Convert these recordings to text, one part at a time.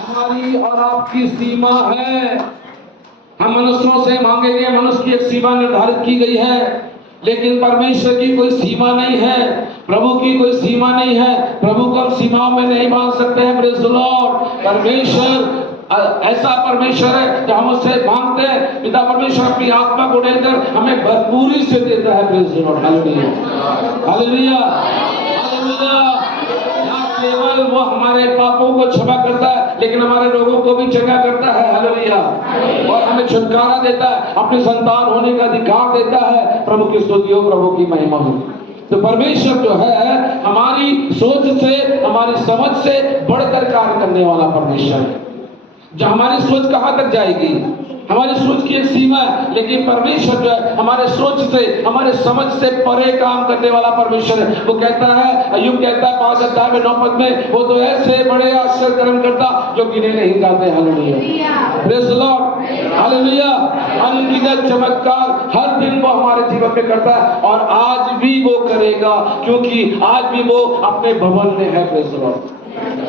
हमारी और आपकी सीमा है। हम मनुष्यों से मांगेंगे, मनुष्य की एक सीमा निर्धारित की गई है, लेकिन परमेश्वर की कोई सीमा नहीं है, प्रभु की कोई सीमा नहीं है। प्रभु को हम सीमाओं में नहीं बांध सकते हैं। Praise the Lord. परमेश्वर ऐसा परमेश्वर है जो हम उससे मांगते हैं, पिता परमेश्वर अपनी आत्मा को देकर हमें भरपूरी से देता है। Praise the Lord. Hallelujah, hallelujah, hallelujah. केवल वो हमारे पापों को क्षमा करता है, लेकिन हमारे रोगों को भी चंगा करता है। हालेलुया। और हमें छुटकारा देता है, अपनी संतान होने का अधिकार देता है। प्रभु की स्तुति हो, प्रभु की महिमा हो। तो परमेश्वर जो है हमारी सोच से, हमारी समझ से बढ़कर कार्य करने वाला परमेश्वर है। जो हमारी सोच कहां तक जाएगी, हमारी सोच की एक सीमा है, लेकिन परमेश्वर जो है हमारे सोच से, हमारे समझ से परे काम करने वाला परमेश्वर है। वो कहता है, अय्यूब कहता है 5 अध्याय में 9 पद में, वो तो ऐसे बड़े आश्चर्य कर्म करता जो गिने नहीं जाते। Hallelujah, praise the Lord, hallelujah. अनगिनत चमत्कार हर दिन वो हमारे जीवन में करता है, और आज भी वो करेगा, क्योंकि आज भी वो अपने भवन में है। Praise the Lord.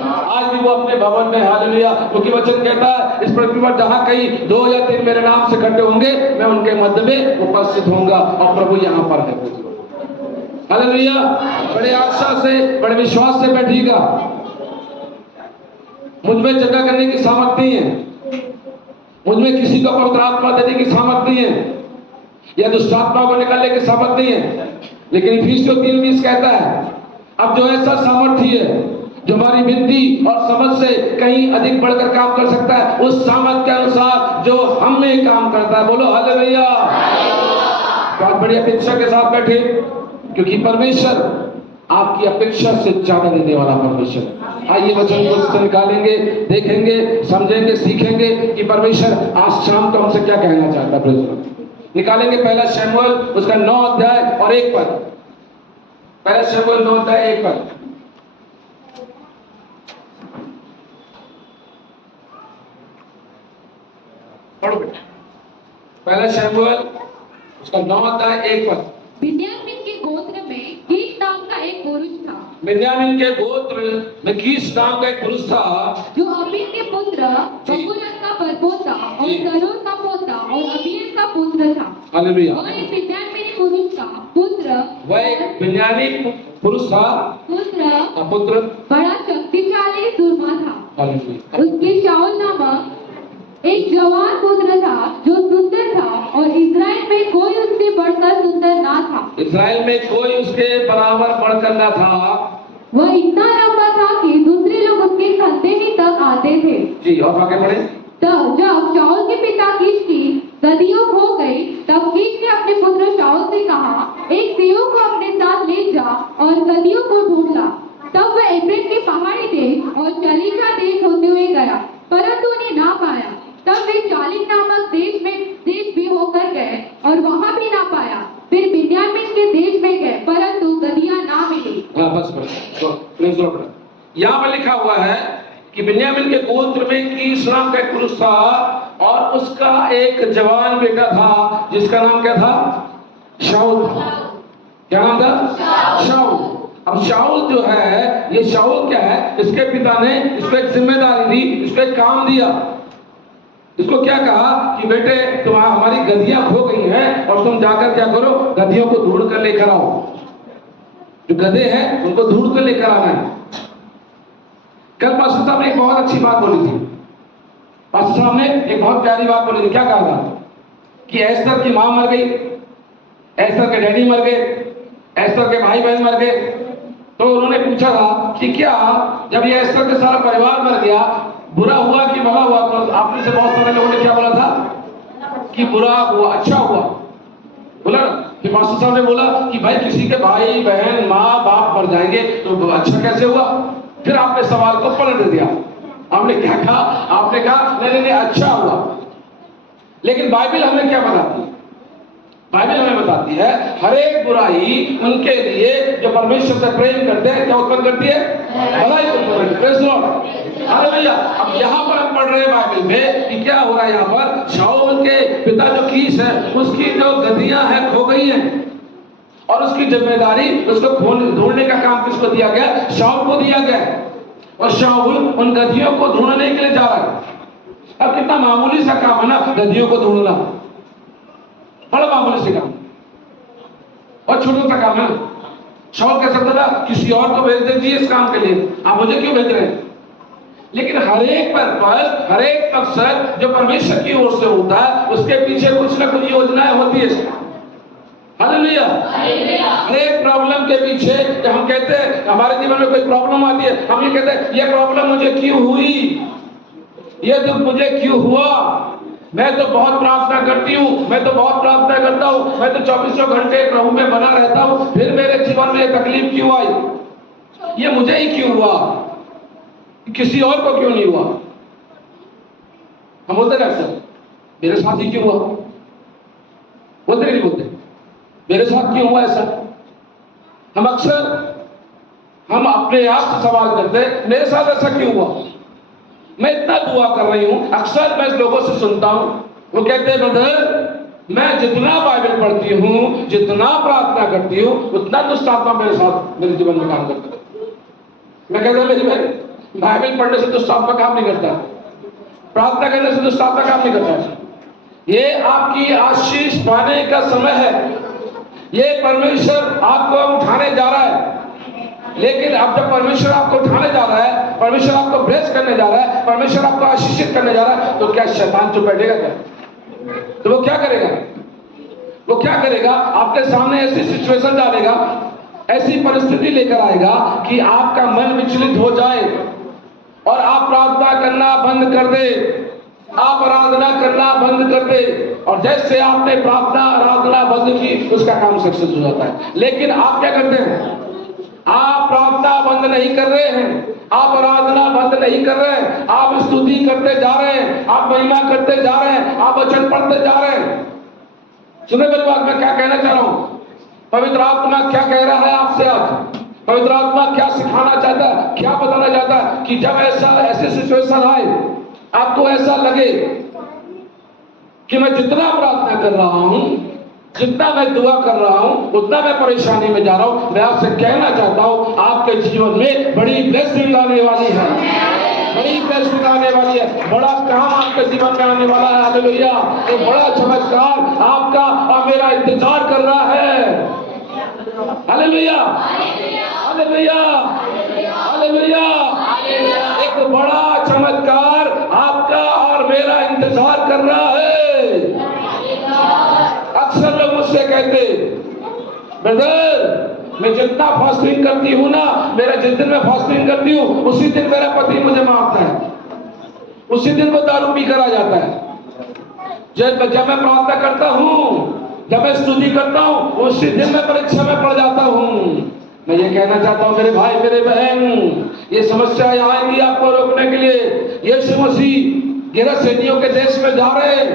आज भी वो अपने भवन में। हालेलुया। क्योंकि वचन कहता है, इस पृथ्वी पर जहां कहीं 2 या 3 मेरे नाम से इकट्ठे होंगे, मैं उनके मध्य में उपस्थित होऊंगा, और प्रभु यहां पर है। हालेलुया। बड़े आशा से, बड़े विश्वास से बैठिएगा। मुझ में जगह करने की सामर्थ्य नहीं है, मुझ में किसी को पवित्र आत्मा देने की सामर्थ्य नहीं है, या दुष्ट आत्मा को निकालने की सामर्थ्य नहीं है, लेकिन इफिसियों 3:20 कहता है, अब जो ऐसा सामर्थ्य है जो हमारी विनती और समझ से कहीं अधिक बढ़कर काम कर सकता है, उस सामर्थ के अनुसार जो हम में काम करता है। बोलो हालेलुया। बहुत बड़ी अपेक्षा के साथ बैठे, क्योंकि परमेश्वर आपकी अपेक्षा से ज्यादा देने वाला परमेश्वर। आइए वचन को निकालेंगे, देखेंगे, समझेंगे, सीखेंगे कि परमेश्वर आज शाम को हमसे क्या कहना चाहता है। निकालेंगे पहला शमूएल उसका 9 अध्याय और 1 पद। पहला शमूएल 9 अध्याय 1 पद। पढ़ो बेटा। पहला शमूएल उसका 9 अध्याय 1 पद। बिन्यामीन के गोत्र में कीश नाम का एक पुरुष था। बिन्यामीन के गोत्र में कीश नाम का एक पुरुष था, जो अबीर के पुत्र बकुरत का परपोता और सरूर का पोता और अबीर का पुत्र था। हालेलुया। वह एक बिन्यामीनी पुरुष का पुत्र, वह एक बिन्यामीनी पुरुष था, पुत्र बड़ा शक्तिशाली सूरमा था। हालेलुया। उसके शाऊल नामक एक जवान पुत्र था जो सुंदर था, और इस्राएल में कोई उससे बढ़कर सुंदर ना था। इस्राएल में कोई उसके बराबर बढ़कर ना था। वह इतना लंबा था कि दूसरे लोग उसके कंधे ही तक आते थे। जी, और आगे बढ़े। तब जब शाऊल के पिता कीश की गद्दियों खो गई, तब कीश ने अपने पुत्र शाऊल से कहा, एक सेवक को अपने साथ ले जा और गद्दियों को ढूंढ ला। तब वह एफ्रेम के पहाड़ी देश और शलीशा देश होते हुए गया, परंतु उन्हें ना पाया। तब वे चालिन नामक देश भी होकर गए और वहां भी ना पाया। फिर बिन्यामीन के देश में गए, परंतु गद्दियां ना मिली। बस यहाँ पर लिखा हुआ है कि बिन्यामीन के गोत्र में कीश नाम का एक पुरुष था, और उसका एक जवान बेटा था जिसका नाम क्या था? शाऊल। क्या नाम था? शाऊल। अब शाऊल जो है, ये शाऊल क्या है, इसके पिता ने इसको एक जिम्मेदारी दी, इसको एक काम दिया। इसको क्या कहा कि बेटे तुम हमारी गद्दियां खो गई हैं, और तुम जाकर क्या करो, गद्दियों को ढूंढ कर लेकर आओ। जो गधे हैं उनको ढूंढ कर लेकर आना है। कल पास्टर साहब ने एक बहुत अच्छी बात बोली थी। पास्टर साहब ने एक बहुत प्यारी बात बोली थी। क्या कहा था कि एस्तर की मां मर गई, एस्तर के डैडी मर गए, एस्तर के भाई बहन मर गए। तो उन्होंने पूछा था कि क्या जब ये एस्तर का सारा परिवार मर गया, बुरा हुआ कि भला हुआ? तो आपने से बहुत सारे लोगों ने क्या बोला था कि बुरा हुआ, अच्छा हुआ बोला ना। फिर पास्टर साहब ने बोला कि भाई किसी के भाई बहन माँ बाप मर जाएंगे तो अच्छा कैसे हुआ? फिर आपने सवाल को पलट दिया। आपने क्या कहा? आपने कहा नहीं नहीं अच्छा हुआ। लेकिन बाइबल हमें क्या बताती है? बाइबल हमें बताती है हर एक बुराई उनके लिए जो परमेश्वर से प्रेम करते हैं क्या उत्पन्न करती है? भलाई उत्पन्न करती है। Praise Lord, hallelujah. अब यहाँ पर हम पढ़ रहे हैं बाइबल में कि क्या हो रहा है। यहाँ पर शाऊल के पिता जो कीश है, उसकी जो गद्दियां हैं खो गई हैं, और उसकी जिम्मेदारी उसको ढूंढने का काम किसको दिया गया? शाऊल को दिया गया। और शाऊल उन गधियों को ढूंढने के लिए जा रहा है। अब कितना मामूली सा काम है ना, गधियों को ढूंढना, बड़ा मामूली सा काम और छोटा सा काम है ना। शाऊल कह सकता था किसी और को भेज दीजिए इस काम के लिए, आप मुझे क्यों भेज रहे हैं? लेकिन हर एक पर्पस, हर एक मकसद जो परमेश्वर की ओर से होता है, उसके पीछे कुछ ना कुछ योजनाएं होती है। हालेलुया। हर एक प्रॉब्लम के पीछे, जब हम कहते हैं हमारे जीवन में कोई प्रॉब्लम आती है, हम ये कहते हैं ये प्रॉब्लम मुझे क्यों हुई, ये दुख मुझे क्यों हुआ, मैं तो बहुत प्रार्थना करती हूँ, मैं तो बहुत प्रार्थना करता हूँ, मैं तो 24 घंटे प्रभु में बना रहता हूँ, फिर मेरे जीवन में तकलीफ क्यों आई, ये मुझे ही क्यों हुआ, किसी और को क्यों नहीं हुआ। हम बोलते ना अक्सर मेरे साथ ही क्यों हुआ, बोलते नहीं बोलते मेरे साथ क्यों हुआ ऐसा। हम हम अपने आप से सवाल करते हैं मेरे साथ ऐसा क्यों हुआ। मैं इतना दुआ कर रही हूं, अक्सर मैं लोगों से सुनता हूं, वो कहते हैं ब्रदर मैं जितना बाइबल पढ़ती हूं, जितना प्रार्थना करती हूं, उतना दुष्ट आत्मा मेरे साथ मेरे जीवन में काम करता है। मैं कहता हूं मेरी भाई बाइबल पढ़ने से दुष्ट आत्मा काम नहीं करता, प्रार्थना करने से दुष्ट आत्मा काम नहीं करता। ये आपकी आशीष पाने का समय है, ये परमेश्वर आपको उठाने जा रहा है। लेकिन अब जब परमेश्वर आपको उठाने जा रहा है, परमेश्वर आपको ब्लेस करने जा रहा है, परमेश्वर आपको आशीषित करने जा रहा है, तो क्या शैतान चुप बैठेगा क्या? तो वो क्या करेगा? वो क्या करेगा? आपके सामने ऐसी सिचुएशन डालेगा, ऐसी परिस्थिति लेकर आएगा कि आपका मन विचलित हो जाए और आप प्रार्थना करना बंद कर दे, आप आराधना करना बंद कर दे, और जैसे आपने प्रार्थना आराधना बंद की उसका काम सक्सेस हो जाता है। लेकिन आप क्या करते हैं? आप प्रार्थना बंद नहीं कर रहे हैं, आप आराधना बंद नहीं कर रहे हैं, आप स्तुति करते जा रहे हैं, आप महिमा करते जा रहे हैं, आप वचन पढ़ते जा रहे हैं। सुने मेरी बात, मैं क्या कहना चाह रहा हूं? पवित्र आत्मा क्या कह रहा है आपसे आज? पवित्र आत्मा क्या सिखाना चाहता है, क्या बताना चाहता है कि जब ऐसे सिचुएशन आए, आपको ऐसा लगे कि मैं जितना प्रार्थना कर रहा हूं, जितना मैं दुआ कर रहा हूं, उतना मैं परेशानी में जा रहा हूं, मैं आपसे कहना चाहता हूं आपके जीवन में बड़ी ब्लेसिंग आने वाली है, बड़ी ब्लेसिंग आने वाली है, बड़ा काम आपके जीवन में आने वाला है। हालेलुया। एक बड़ा चमत्कार आपका और मेरा इंतजार कर रहा है। Hallelujah, hallelujah, hallelujah. एक बड़ा चमत्कार आपका और मेरा इंतजार कर रहा है। अक्सर लोग मुझसे कहते ब्रदर मैं जितना फास्टिंग करती हूँ ना, मेरा जिस दिन मैं फास्टिंग करती हूँ उसी दिन मेरा पति मुझे मारता है, उसी दिन वो दारू पी कर आ जाता है। जब मैं प्रार्थना करता हूँ, जब मैं स्तुति करता हूँ, उसी दिन मैं परीक्षा में पड़ जाता हूँ। मैं ये कहना चाहता हूँ मेरे भाई मेरे बहन, ये समस्या आएगी आपको रोकने के लिए। यीशु मसीह गिरसेनियों के देश में जा रहे हैं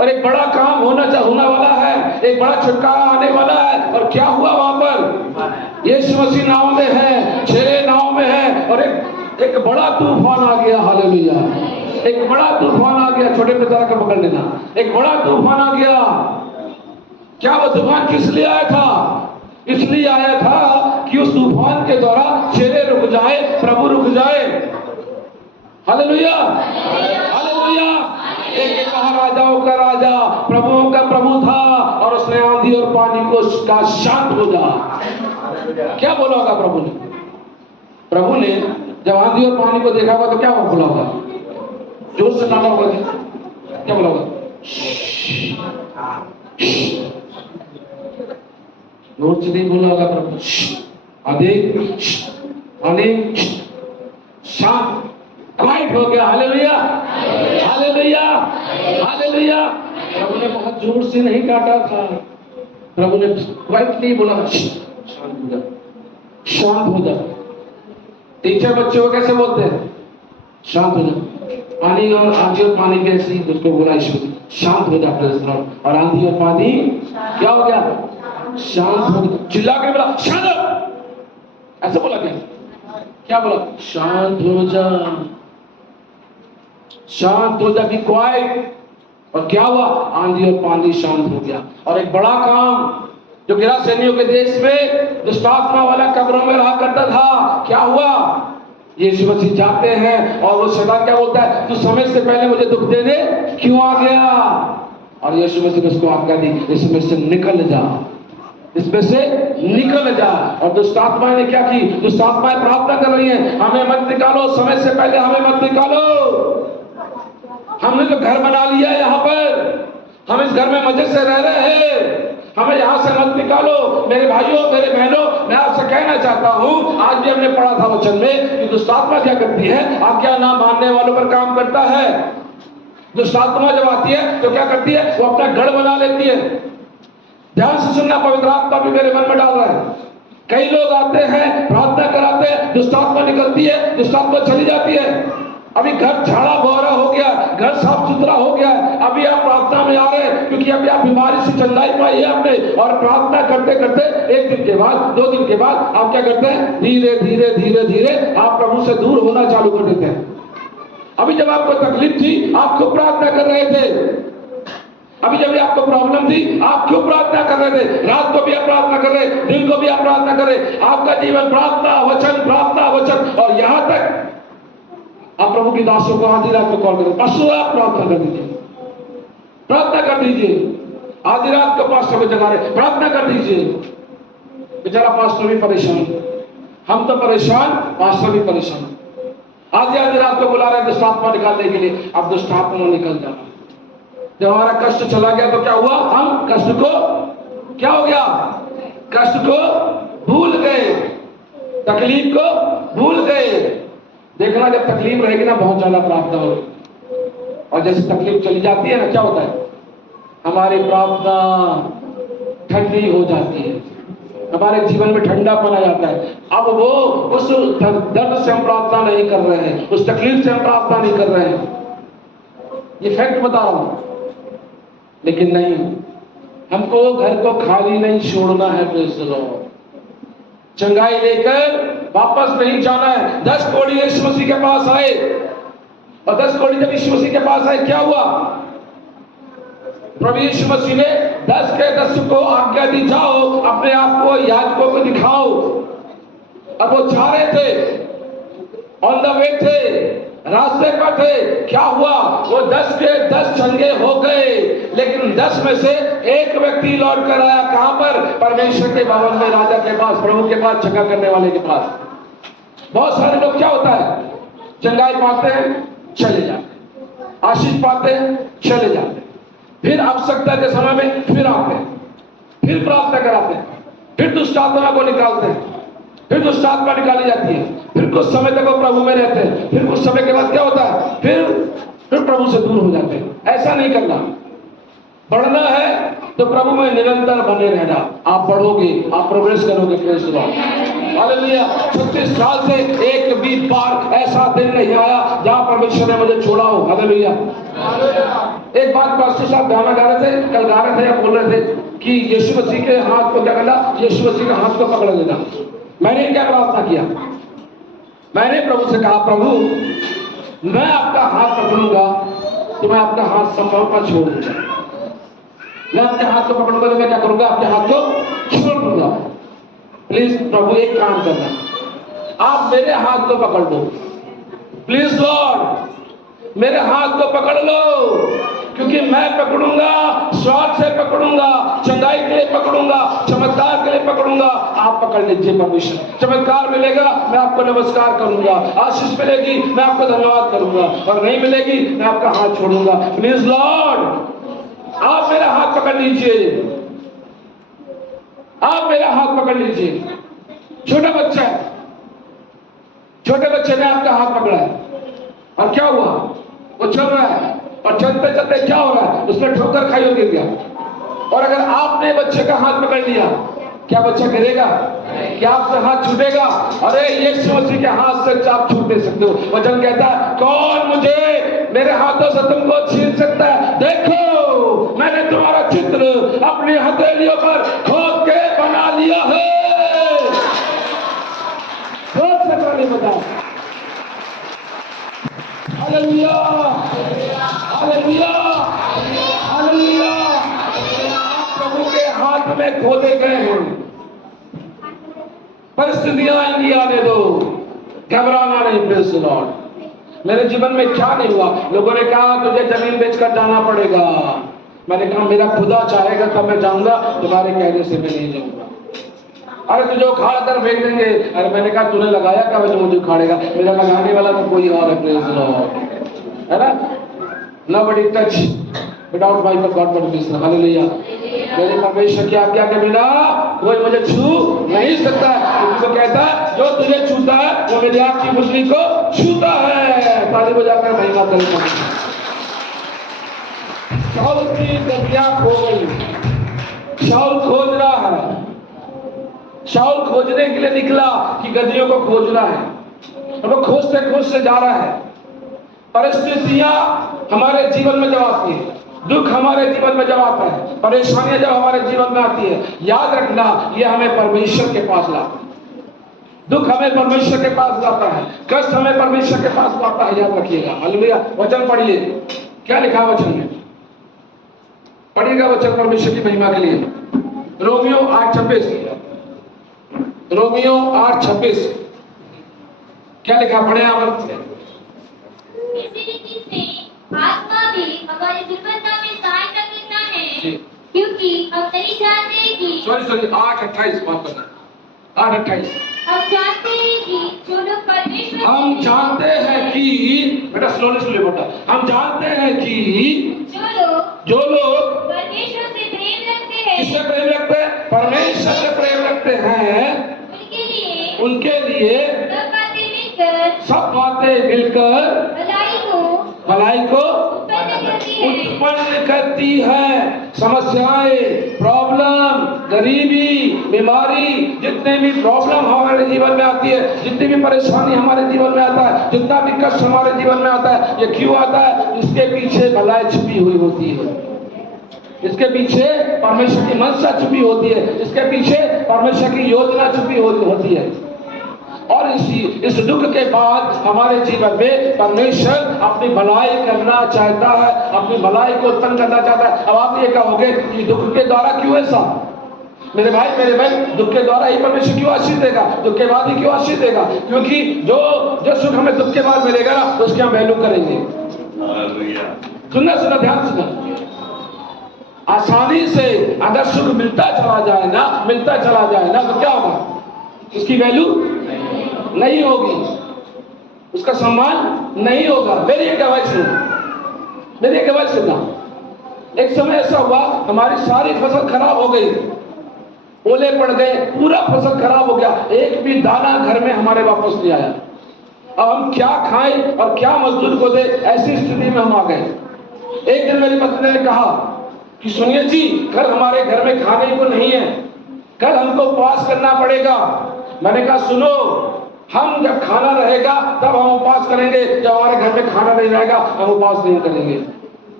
और एक बड़ा काम होने वाला है, एक बड़ा छुटकारा आने वाला है। और क्या हुआ वहां पर? यीशु मसीह नाव में है, चेले नाव में है, और एक बड़ा तूफान आ गया। हालेलुया। एक बड़ा तूफान आ गया। छोटे पिता का पकड़ लेना। एक बड़ा तूफान आ गया। क्या वो तूफान किस लिए आया था? इसलिए आया था कि उस तूफान के द्वारा चेले रुक जाए, प्रभु रुक जाए। Hallelujah, hallelujah. एक महाराजाओं का राजा, प्रभुओं का प्रभु था, और उसने आंधी और पानी को का शांत हो जा। क्या बोला होगा प्रभु ने? प्रभु ने जब आंधी और पानी को देखा होगा तो क्या बोला होगा? जोर से नामा होगा, क्या बोला होगा? जोर से नहीं बोला होगा प्रभु। आंधी शांत क्वाइट हो गया। Hallelujah, hallelujah, hallelujah. प्रभु ने बहुत जोर से नहीं काटा था, प्रभु ने क्वाइट नहीं बोला, शांत हो जा, शांत हो जा। टीचर बच्चों को कैसे बोलते हैं? शांत हो जा। पानी और आंधी और पानी कैसे ही उसको बोला ईश्वर, शांत हो जा। और आंधी और पानी क्या हो गया? शांत हो गया। चिल्ला के बोला शांत, ऐसे बोला क्या बोला? शांत हो जा, शांत हो जा, बी क्वाइट। और क्या हुआ? आंधी और पानी शांत हो गया। और एक बड़ा काम जो गिरासेनियों के देश में दुष्टात्मा वाला कब्रों में रहा करता था, क्या हुआ? यीशु मसीह जाते हैं और वो शैतान क्या बोलता है, तू समय से पहले मुझे दुख देने क्यों आ गया? और यीशु मसीह ने उसको आज्ञा दी, इसमें से निकल जा, इसमें से निकल जा। और दुष्ट आत्माएं ने क्या की? दुष्ट आत्माएं प्रार्थना कर रही हैं, हमें मत निकालो, समय से पहले हमें मत निकालो। हमने तो घर बना लिया है यहाँ पर, हम इस घर में मजे से रह रहे हैं, हमें यहाँ से मत निकालो। मेरे भाइयों, मेरे बहनों, मैं आपसे कहना चाहता हूँ, आज भी हमने पढ़ा था वचन में कि दुष्ट आत्मा क्या करती है? आज्ञा ना मानने वालों पर काम करता है। दुष्ट आत्मा जब आती है तो क्या करती है? वो अपना गढ़ बना लेती है। ध्यान से सुनना, पवित्र आत्मा भी मेरे मन में डाल रहा है। कई लोग आते हैं, प्रार्थना कराते हैं, दुष्ट आत्मा निकलती है, दुष्ट आत्मा चली जाती है। अभी घर झाड़ा बोहरा हो गया, घर साफ सुथरा हो गया, अभी आप प्रार्थना में आ रहे हैं क्योंकि अभी आप बीमारी से चंगाई पाई है आपने, और प्रार्थना करते करते एक दिन के बाद, 2 दिन के बाद आप क्या करते हैं? धीरे धीरे धीरे धीरे आप प्रभु से दूर होना चालू कर देते हैं। अभी जब आपको तकलीफ थी, आप क्यों प्रार्थना कर रहे थे? अभी जब आपको प्रॉब्लम थी, आप क्यों प्रार्थना कर रहे थे? रात को भी आप प्रार्थना कर रहे, दिन को भी आप प्रार्थना कर रहे। आपका जीवन प्रार्थना वचन, और यहाँ तक आप प्रभु की दासों को आधी रात को कॉल करें, पास्टर आप प्रार्थना कर दीजिए, प्रार्थना कर दीजिए। आधी रात को पास्टर को जगा रहे, प्रार्थना कर दीजिए। बेचारा पास्टर भी परेशान, हम तो परेशान, पास्टर भी परेशान। आधी रात को बुला रहे दुष्ट आत्मा निकालने के लिए, अब दुष्ट आत्मा निकल जाना। जब हमारा कष्ट चला गया तो क्या हुआ? हम कष्ट को, क्या हो गया? कष्ट को भूल गए, तकलीफ को भूल गए। देखना, जब तकलीफ रहेगी ना, बहुत ज्यादा प्रार्थना होगी, और जैसे तकलीफ चली जाती है ना, क्या होता है? हमारी प्रार्थना ठंडी हो जाती है, हमारे जीवन में ठंडापन आ जाता है। अब वो उस दर्द से हम प्रार्थना नहीं कर रहे हैं, उस तकलीफ से हम प्रार्थना नहीं कर रहे हैं। ये फैक्ट बता रहा हूं। लेकिन नहीं, हमको घर को खाली नहीं छोड़ना है। Praise the Lord. चंगाई लेकर वापस नहीं जाना है। 10 कोढ़ी यीशु मसीह के पास आए, और 10 कोढ़ी जब यीशु मसीह के पास आए, क्या हुआ? प्रभु यीशु मसीह ने 10 के 10 को आज्ञा दी, जाओ अपने आप को याजकों को दिखाओ। अब वो जा रहे थे, ऑन द वे थे, रास्ते पर थे। क्या हुआ? वो 10 के 10 चंगे हो गए, लेकिन 10 में से एक व्यक्ति लौट कर आया। कहां पर? परमेश्वर के भवन में, राजा के पास, प्रभु के पास, चंगा करने वाले के पास। बहुत सारे लोग क्या होता है, चंगाई पाते हैं, चले जाते, आशीष पाते हैं, चले जाते, फिर आवश्यकता के समय में फिर आते हैं, फिर प्रार्थना कराते हैं, फिर दुष्ट आत्मा को निकालते हैं, फिर दुष्ट आत्मा निकाली जाती है, फिर कुछ समय तक वो प्रभु में रहते हैं, फिर कुछ समय के बाद क्या होता है? फिर प्रभु से दूर हो जाते हैं। ऐसा नहीं करना। बढ़ना है तो प्रभु में निरंतर बने रहना। आप बढ़ोगे, आप प्रोग्रेस करोगे। Praise the Lord. हालेलुया। 36 साल से एक भी बार ऐसा दिन नहीं आया जहां परमेश्वर ने मुझे छोड़ा हो। हालेलुया। एक बात पास्टर साहब गाना गा रहे थे, कल गा रहे थे या बोल रहे थे कि यीशु मसीह के हाथ को क्या करना? यीशु मसीह के हाथ को पकड़ लेना। मैंने क्या प्रार्थना किया? मैंने प्रभु से कहा, प्रभु मैं आपका हाथ पकड़ूंगा तो मैं आपका हाथ संभव पर छोड़ दूंगा। मैं आपके हाथ को पकड़ूंगा तो मैं क्या करूंगा? आपके हाथ को छोड़ दूंगा। प्लीज प्रभु एक काम करना, आप मेरे हाथ को पकड़ लो। प्लीज लॉर्ड मेरे हाथ को पकड़ लो, क्योंकि मैं पकड़ूंगा, स्वार्थ से पकड़ूंगा, चंगाई के लिए पकड़ूंगा, चमत्कार के लिए पकड़ूंगा। आप पकड़ लीजिए परमेश्वर। चमत्कार मिलेगा, मैं आपको नमस्कार करूंगा। आशीष मिलेगी, मैं आपको धन्यवाद करूंगा, और नहीं मिलेगी, मैं आपका हाथ छोड़ूंगा। प्लीज लॉर्ड आप मेरा हाथ पकड़ लीजिए, आप मेरा हाथ पकड़ लीजिए। छोटा बच्चा है, छोटे बच्चे ने आपका हाथ पकड़ा है, और क्या हुआ? वो चल रहा है, और चलते चलते क्या हो रहा है? उसने ठोकर खाई और गिर गया। और अगर आपने बच्चे का हाथ पकड़ लिया, क्या बच्चा गिरेगा? क्या आपसे हाथ छूटेगा? अरे यीशु मसीह के हाथ से आप छूट दे सकते हो। वचन कहता है, कौन मुझे मेरे हाथों से तुमको छीन सकता है? देखो मैंने तुम्हारा चित्र अपनी हथेलियों पर खोद के बना लिया है। जोर से ताली बजाओ। Hallelujah, hallelujah, hallelujah. आप प्रभु के हाथ में खोदे गए हैं। परिस्थितियां आएंगी, आने दो। घबराना नहीं। Praise the Lord. मेरे जीवन में क्या नहीं हुआ, लोगों ने कहा तुझे जमीन बेचकर जाना पड़ेगा। मैंने कहा मेरा खुदा चाहेगा तब मैं जाऊंगा, तुम्हारे कहने से मैं नहीं जाऊंगा। अरे तुझे उखाड़ कर फेंक देंगे। अरे मैंने कहा तूने लगाया क्या जो मुझे उखाड़ेगा, मेरा लगाने वाला तो कोई और है। प्रेज़ द लॉर्ड, है ना। Nobody touch without my God permission. Hallelujah. मेरे परमेश्वर की आज्ञा के बिना कोई मुझे छू नहीं सकता है, क्योंकि वो कहता है जो तुझे छूता है वो मेरी आँख की पुतली को छूता है। ताली बजाकर महिमा करें। शाऊल की गद्दियाँ खो गई। शाऊल खोज रहा है, शाऊल खोजने के लिए निकला कि गद्दियों को खोजना है, और वो खोजते खोजते जा रहा है। परिस्थितियां हमारे जीवन में जब आती है, दुख हमारे जीवन में जब आता है, परेशानियां जब हमारे जीवन में आती है, याद रखना ये हमें परमेश्वर के पास लाता है। दुख हमें परमेश्वर के पास लाता है, कष्ट हमें परमेश्वर के पास लाता है। याद रखिएगा। हालेलुया। वचन पढ़िए, क्या लिखा वचन में, पढ़िएगा वचन परमेश्वर की महिमा के लिए। रोमियो 8:26, रोमियो 8:26 क्या लिखा, पढ़े आप। इसी रीति से आत्मा भी हमारी दुर्बलता में सहायता करता है, क्योंकि हम नहीं जानते कि सॉरी 8:28 माफ करना, 8:28 हम जानते हैं कि जो लोग परमेश्वर हम जानते हैं कि, बेटा स्लोली स्लोली बेटा, हम जानते हैं कि जो लोग परमेश्वर से प्रेम रखते हैं, किससे प्रेम रखते हैं, परमेश्वर से प्रेम रखते हैं, उनके लिए सब बातें मिलकर भलाई को उत्पन्न करती है। समस्याएं, प्रॉब्लम, गरीबी, बीमारी, जितने भी प्रॉब्लम हमारे जीवन में आती है, जितनी भी परेशानी हमारे जीवन में आता है, जितना भी कष्ट हमारे जीवन में आता है, ये क्यों आता है, इसके पीछे भलाई छुपी हुई होती है, इसके पीछे परमेश्वर की मनसा छुपी होती है, इसके पीछे परमेश्वर की योजना छुपी होती है। और इस दुख के बाद हमारे जीवन में परमेश्वर अपनी भलाई करना चाहता है, अपनी भलाई को उत्पन्न करना चाहता है। अब आप ये कहोगे कि दुख के द्वारा क्यों ऐसा, मेरे भाई मेरे बहन, दुख के द्वारा ही परमेश्वर क्यों आशीष देगा, दुख के बाद ही क्यों आशीष देगा, क्योंकि जो सुख हमें दुख के बाद मिलेगा ना, उसकी हम वैल्यू करेंगे। सुनना ध्यान सुनना। आसानी से अगर सुख मिलता चला जाए ना तो क्या होगा, उसकी वैल्यू नहीं होगी, उसका सम्मान नहीं होगा। मेरी एक गवाही सुनना। एक समय ऐसा हुआ, हमारी सारी फसल खराब हो गई, ओले पड़ गए, पूरा फसल खराब हो गया, एक भी दाना घर में हमारे वापस नहीं आया। अब हम क्या खाएं और क्या मजदूर को दे, ऐसी स्थिति में हम आ गए। एक दिन मेरी पत्नी ने कहा कि सुनिए जी, कल हमारे घर में खाने को नहीं है, कल हमको उपवास करना पड़ेगा। मैंने कहा सुनो, हम जब खाना रहेगा तब हम उपवास करेंगे, जब हमारे घर में खाना नहीं रहेगा हम उपवास नहीं करेंगे।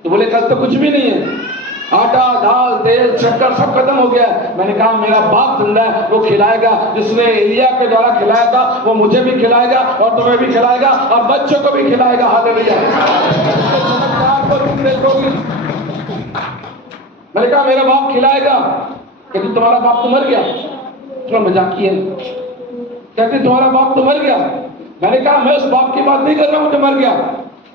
तो बोले कल तो कुछ भी नहीं है, आटा दाल तेल शक्कर सब खत्म हो गया। मैंने कहा मेरा बाप जिंदा है, वो खिलाएगा, जिसने एलिया के द्वारा खिलाया था वो मुझे भी खिलाएगा और तुम्हें भी खिलाएगा और बच्चों को भी खिलाएगा। हालेलुया। मैंने कहा मेरा बाप खिलाएगा। कहती तुम्हारा बाप तो मर गया। थोड़ा मजाक किए। कहती तुम्हारा बाप तो मर गया। मैंने कहा मैं उस बाप की बात नहीं कर रहा हूं जो मर गया,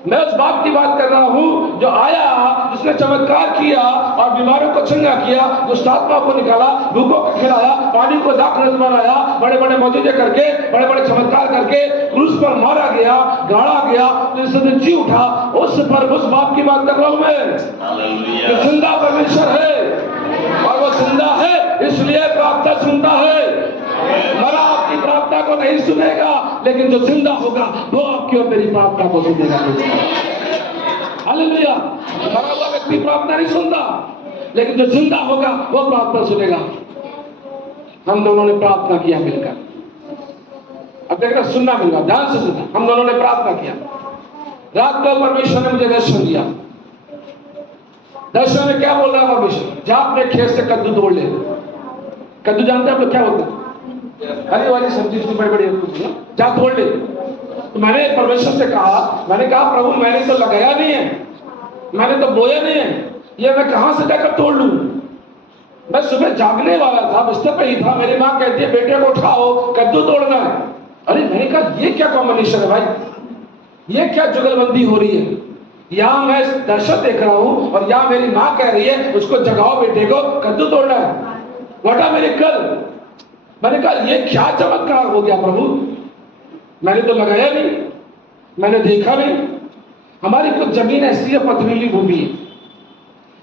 मैं उस बाप की बात कर रहा हूं जो आया, जिसने चमत्कार किया और बीमारों को चंगा किया, दुष्ट आत्मा को निकाला, भूखों को खिलाया, पानी को दाखरस बनाया, बड़े बड़े मौजूदे करके, बड़े बड़े चमत्कार करके क्रूस पर मारा गया, गाड़ा गया, तो जी उठा। उस बाप की बात कर रहा हूं मैं। जो जिंदा परमेश्वर है और वो जिंदा है इसलिए प्रार्थना सुनता है। मरा आपकी प्रार्थना को नहीं सुनेगा, लेकिन जो जिंदा होगा वो आपकी और मेरी प्रार्थना को सुनेगा। हालेलुया। मरा हुआ व्यक्ति प्रार्थना नहीं सुनता, लेकिन जो जिंदा होगा वो प्रार्थना सुनेगा। हम दोनों ने प्रार्थना किया मिलकर। अब देखना, सुनना मिलगा, ध्यान से सुनना। हम दोनों ने प्रार्थना किया। रात को परमेश्वर ने मुझे दर्शन दिया। दर्शन में क्या बोल रहा है परमेश्वर, जा अपने खेत से कद्दू तोड़ ले। कद्दू जानते हैं आप लोग क्या बोलते हैं, हरी वाली सब्जी उसकी बड़ी बड़ी, जा तोड़ ले। तो मैंने परमेश्वर से कहा, मैंने कहा प्रभु मैंने तो लगाया नहीं है, मैंने तो बोया नहीं है, ये मैं कहां से जाकर तोड़ लूं। मैं सुबह जागने वाला था, बिस्तर पे ही था, मेरी माँ कहती है बेटे को उठाओ कद्दू तोड़ना है। अरे मैंने कहा ये क्या कॉम्बिनेशन है भाई, ये क्या जुगलबंदी हो रही है। यहाँ मैं दर्शन देख रहा हूँ और यहाँ मेरी माँ कह रही है उसको जगाओ बेटे को, कद्दू तोड़ना है। What a miracle. मैंने कहा ये क्या चमत्कार हो गया प्रभु, मैंने तो लगाया नहीं, मैंने देखा नहीं। हमारी कुछ जमीन ऐसी है, पथरीली भूमि है,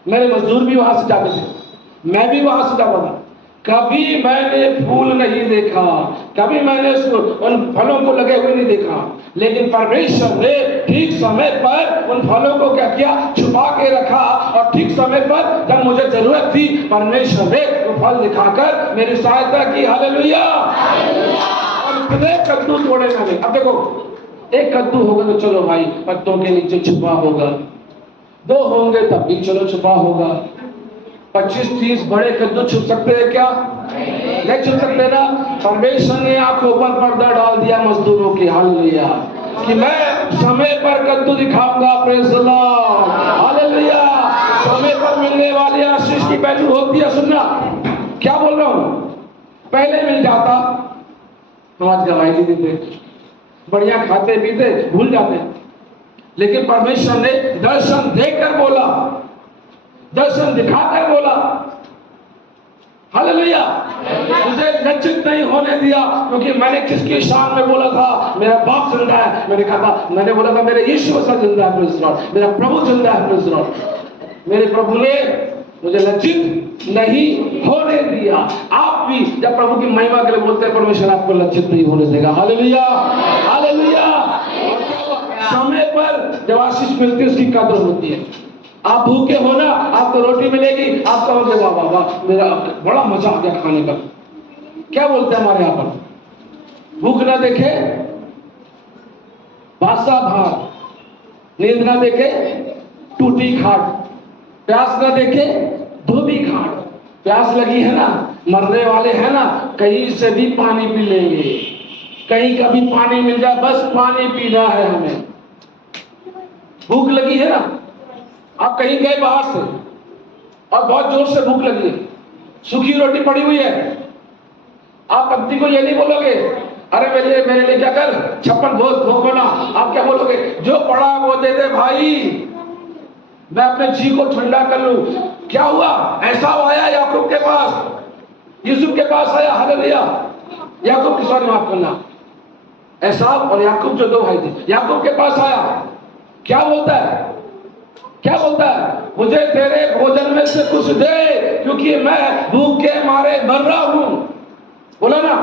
मेरे मजदूर भी वहां से जाते थे, मैं भी वहां से जाता था, कभी मैंने फूल नहीं देखा, कभी मैंने उन फलों को लगे हुए नहीं देखा, लेकिन परमेश्वर ने ठीक समय पर उन फलों को क्या किया, छुपा के रखा। और ठीक समय पर जब मुझे जरूरत थी, परमेश्वर ने वो फल दिखाकर मेरी सहायता की। हालेलुया। और इतने कद्दू तोड़े मैंने। अब देखो, एक कद्दू होगा तो चलो भाई पत्तों के नीचे छुपा होगा, 2 होंगे तब भी चलो छुपा होगा, 25-30 बड़े कद्दू छुप सकते हैं क्या? नहीं छुप सकते ना। परमेश्वर ने आंखों पर पर्दा डाल दिया मजदूरों की। हालेलुया। कि मैं समय पर कद्दू दिखाऊंगा। Praise the Lord. हालेलुया। समय पर मिलने वाली आशीष की वैल्यू होती है। सुनना क्या बोल रहा हूं, पहले मिल जाता हम आज गवाही नहीं देते, बढ़िया खाते पीते भूल जाते, लेकिन परमेश्वर ने दर्शन देकर बोला, दर्शन दिखाकर बोला। हालेलुया। मुझे लज्जित नहीं होने दिया, क्योंकि मैंने किसकी शान में बोला था, मेरा बाप जिंदा है। मैंने कहा था, मैंने बोला था मेरे यीशु मसीह जिंदा है। Praise the Lord. मेरा प्रभु जिंदा है। Praise the Lord. मेरे प्रभु ने मुझे लज्जित नहीं होने दिया। आप भी जब प्रभु की महिमा के लिए बोलते हैं, परमेश्वर आपको लज्जित नहीं होने देगा। हालेलुया। हालेलुया। समय पर जब आशीष मिलती है उसकी कदर होती है। आप भूखे हो ना, आपको रोटी मिलेगी, आप कहोगे वाह वाह वाह, मेरा बड़ा मजा आ गया खाने का। क्या बोलते हैं हमारे यहाँ पर, भूख ना देखे बासा भात, नींद ना देखे टूटी खाट, प्यास ना देखे धोबी घाट। प्यास लगी है ना, मरने वाले हैं ना, कहीं से भी पानी पी लेंगे, कहीं का भी पानी मिल जाए, बस पानी पीना है हमें। भूख लगी है ना, आप कहीं गए बाहर से और बहुत जोर से भूख लगी है, सूखी रोटी पड़ी हुई है, आप पत्नी को ये नहीं बोलोगे अरे मेरे लिए क्या कर 56 भोग ना। आप क्या बोलोगे, जो पड़ा वो दे दे भाई, मैं अपने जी को ठंडा कर लूं। क्या हुआ, ऐसा आया याकूब के पास, यूसुफ के पास आया। हालेलुया। याकूब की सॉरी माफ करना, एसाव और याकूब जो 2 भाई थे, याकूब के पास आया। क्या बोलता है, क्या बोलता है, मुझे तेरे भोजन में से कुछ दे, क्योंकि मैं भूख के मारे मर रहा हूं। बोला ना।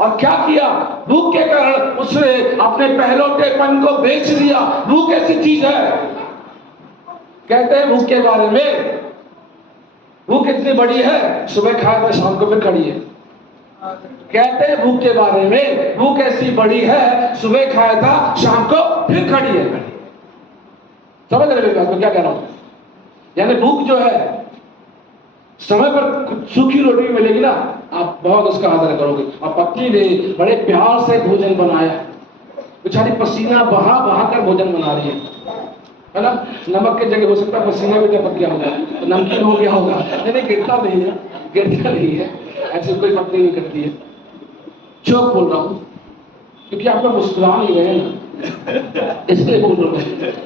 और क्या किया, भूख के कारण उसने अपने पहलौठेपन को बेच दिया। भूख ऐसी चीज है, कहते हैं भूख के बारे में, भूख इतनी बड़ी है, सुबह खाया था शाम को फिर खड़ी है। कहते हैं भूख के बारे में, भूख ऐसी बड़ी है, सुबह खाया था शाम को फिर खड़ी है। समझ रहे बात में क्या कह रहा हूं, यानी भूख जो है, समय पर सूखी रोटी मिलेगी ना, आप बहुत उसका आदर करोगे। और पत्नी ने बड़े प्यार से भोजन बनाया, बेचारी पसीना बहा बहा कर भोजन बना रही है ना। नमक के जगह हो सकता है पसीना भी टपक गया होगा, तो नमकीन हो गया होगा। नहीं, गिरता नहीं है, गिरता नहीं है, ऐसे कोई पत्नी नहीं करती है। चौक बोल रहा हूं, क्योंकि आप लोग मुस्कुरा नहीं रहे ना, इसलिए बोल रहा हूं।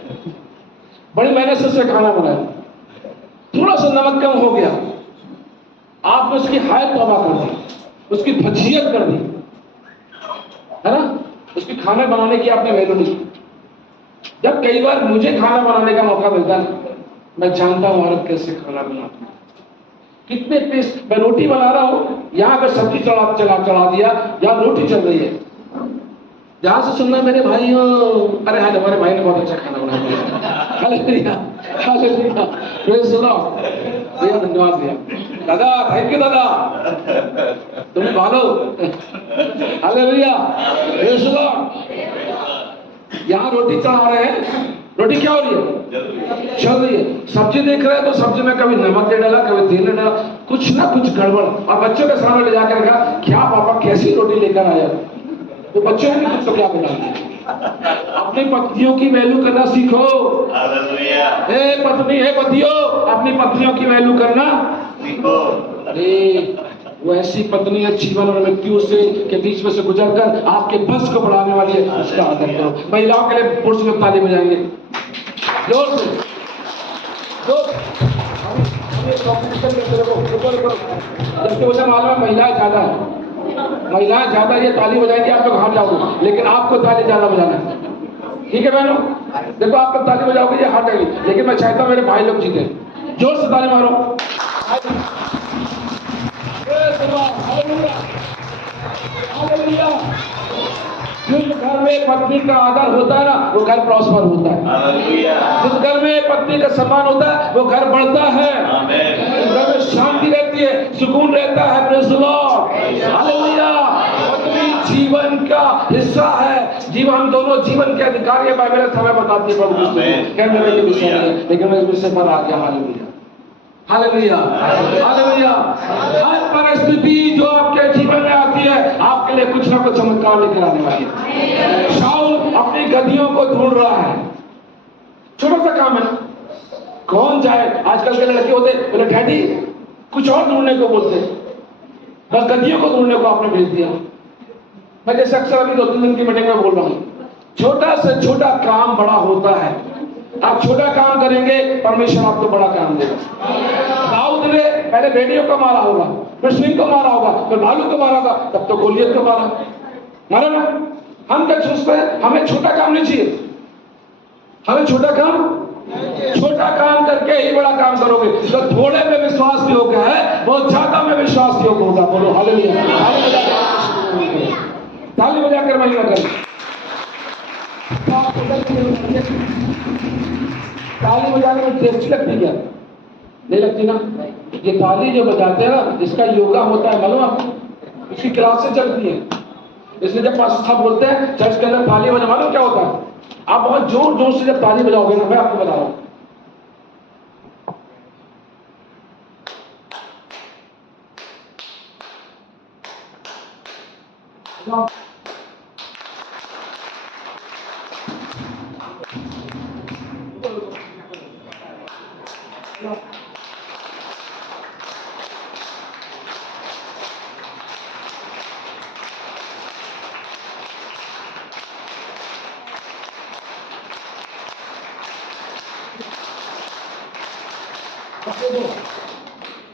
बड़ी मेहनत से उसने खाना बनाया, थोड़ा सा नमक कम हो गया, आपने उसकी हाय तौबा कर दी, उसकी फजीयत कर दी, है ना, उसकी खाना बनाने की आपने वैल्यू नहीं। जब कई बार मुझे खाना बनाने का मौका मिलता है, मैं जानता हूं औरत कैसे खाना बनाती है, कितने टेस्ट। मैं रोटी बना रहा हूं, यहां पर सब्जी चढ़ा दिया, यहां रोटी चल रही है, जहां से सुनना मेरे भाइयों, अरे हाँ हमारे भाई ने बहुत अच्छा खाना बनाया। Hallelujah, hallelujah, praise the Lord. भैया धन्यवाद भैया, दादा थैंक यू दादा, तुम भालो। Hallelujah, praise the Lord. यहाँ रोटी चढ़ा रहे हैं, रोटी क्या हो रही है, चल रही है। सब्जी देख रहे हैं तो सब्जी में कभी नमक नहीं डाला, कभी तेल नहीं डाला, कुछ ना कुछ गड़बड़। और बच्चों के सामने ले जाकर कहा, क्या पापा कैसी रोटी लेकर आया, तो बच्चों ने कुछ तो क्या बोला। अपनी पत्नियों की वैल्यू करना सीखो। हे पत्नी, हे पतियों, अपनी पत्नियों की वैल्यू करना सीखो। वो ऐसी पत्नी है जीवन और मृत्यु से के बीच में से गुजरकर आपके बस को बढ़ाने वाली है, उसका आदर करो। महिलाओं के लिए पुरुष लोग ताली बजाएंगे जोर से। जबकि मुझे मालूम है महिलाएं ज्यादा है, महिलाएं ज्यादा, ये ताली बजाएंगे आप लोग हार जाओगे, लेकिन आपको ताली ज्यादा बजाना है, ठीक है बहनों? देखो आप लोग ताली बजाओगे ये हार जाएगी, लेकिन मैं चाहता हूँ मेरे भाई लोग जीते। जोर से ताली मारो। जिस घर में पत्नी का आदर होता है ना, वो घर प्रॉस्पर होता है। जिस घर में पत्नी का सम्मान होता है, वो घर बढ़ता है। जिस घर में शांति रहती है, सुकून रहता है। Praise the Lord, hallelujah. पत्नी जीवन का हिस्सा है। जीवन, हम दोनों जीवन के अधिकारी है। बाइबल समय बताती है प्रभु यीशु कहने में ये विषय है, लेकिन मैं इस विषय पर आ गया। Hallelujah, hallelujah, hallelujah. हर परिस्थिति जो आपके जीवन में आती है, आपके लिए कुछ ना कुछ चमत्कार लेकर आने वाली है। शाऊल अपनी गद्दियों को ढूंढ रहा है, छोटा सा काम है, कौन जाए? आजकल के लड़के होते बोले डैडी कुछ और ढूंढने को बोलते, बस गद्दियों को ढूंढने को आपने भेज दिया। मैं जैसे अक्सर अभी 2-3 दिन की मीटिंग में बोल रहा हूँ, छोटा से छोटा काम बड़ा होता है। आप छोटा काम करेंगे, परमेश्वर आपको बड़ा काम देगा। दाऊद ने पहले भेड़ियों को मारा होगा, फिर सिंह को मारा होगा, फिर भालू को मारा था, तब तो गोलियत को मारा ना। हम क्या सोचते हैं? हमें छोटा काम नहीं चाहिए, हमें छोटा काम करके ही बड़ा काम करोगे। तो थोड़े में विश्वास योग है, बहुत ज्यादा में विश्वास योग होगा। बोलो हालेलुया, ताली बजाकर महिमा करें। ताली बजाने में टेस्टी लगती क्या? नहीं लगती ना। ये ताली जो बजाते हैं ना, इसका योगा होता है, मालूम आपको? उसकी क्लासें चलती है। इसलिए जब पास्टर साहब बोलते हैं चर्च के अंदर ताली बजा, मालूम क्या होता है? आप बहुत जोर जोर से जब ताली बजाओगे ना, मैं आपको बता रहा हूं,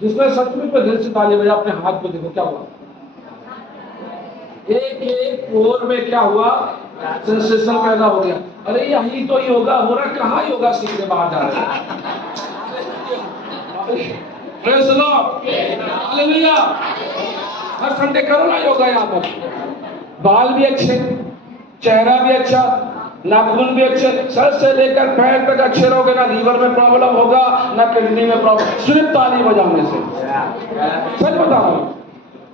जिसमें सचमुच में दिल से ताली बजा, अपने हाथ को देखो क्या हुआ। एक ओर में क्या हुआ? सेंसेशन पैदा हो गया। अरे यही तो योगा हो रहा, कहाँ योगा सीखने बाहर जा रहे हैं? Praise the Lord, hallelujah. Her Sunday करो ना योगा यहाँ पर। बाल भी अच्छे, चेहरा भी अच्छा, नाखून भी अच्छे, सर से लेकर पैर तक अच्छे रहोगे ना, लीवर में प्रॉब्लम होगा ना किडनी में प्रॉब्लम, सिर्फ ताली बजाने से। सच बता रहा हूं,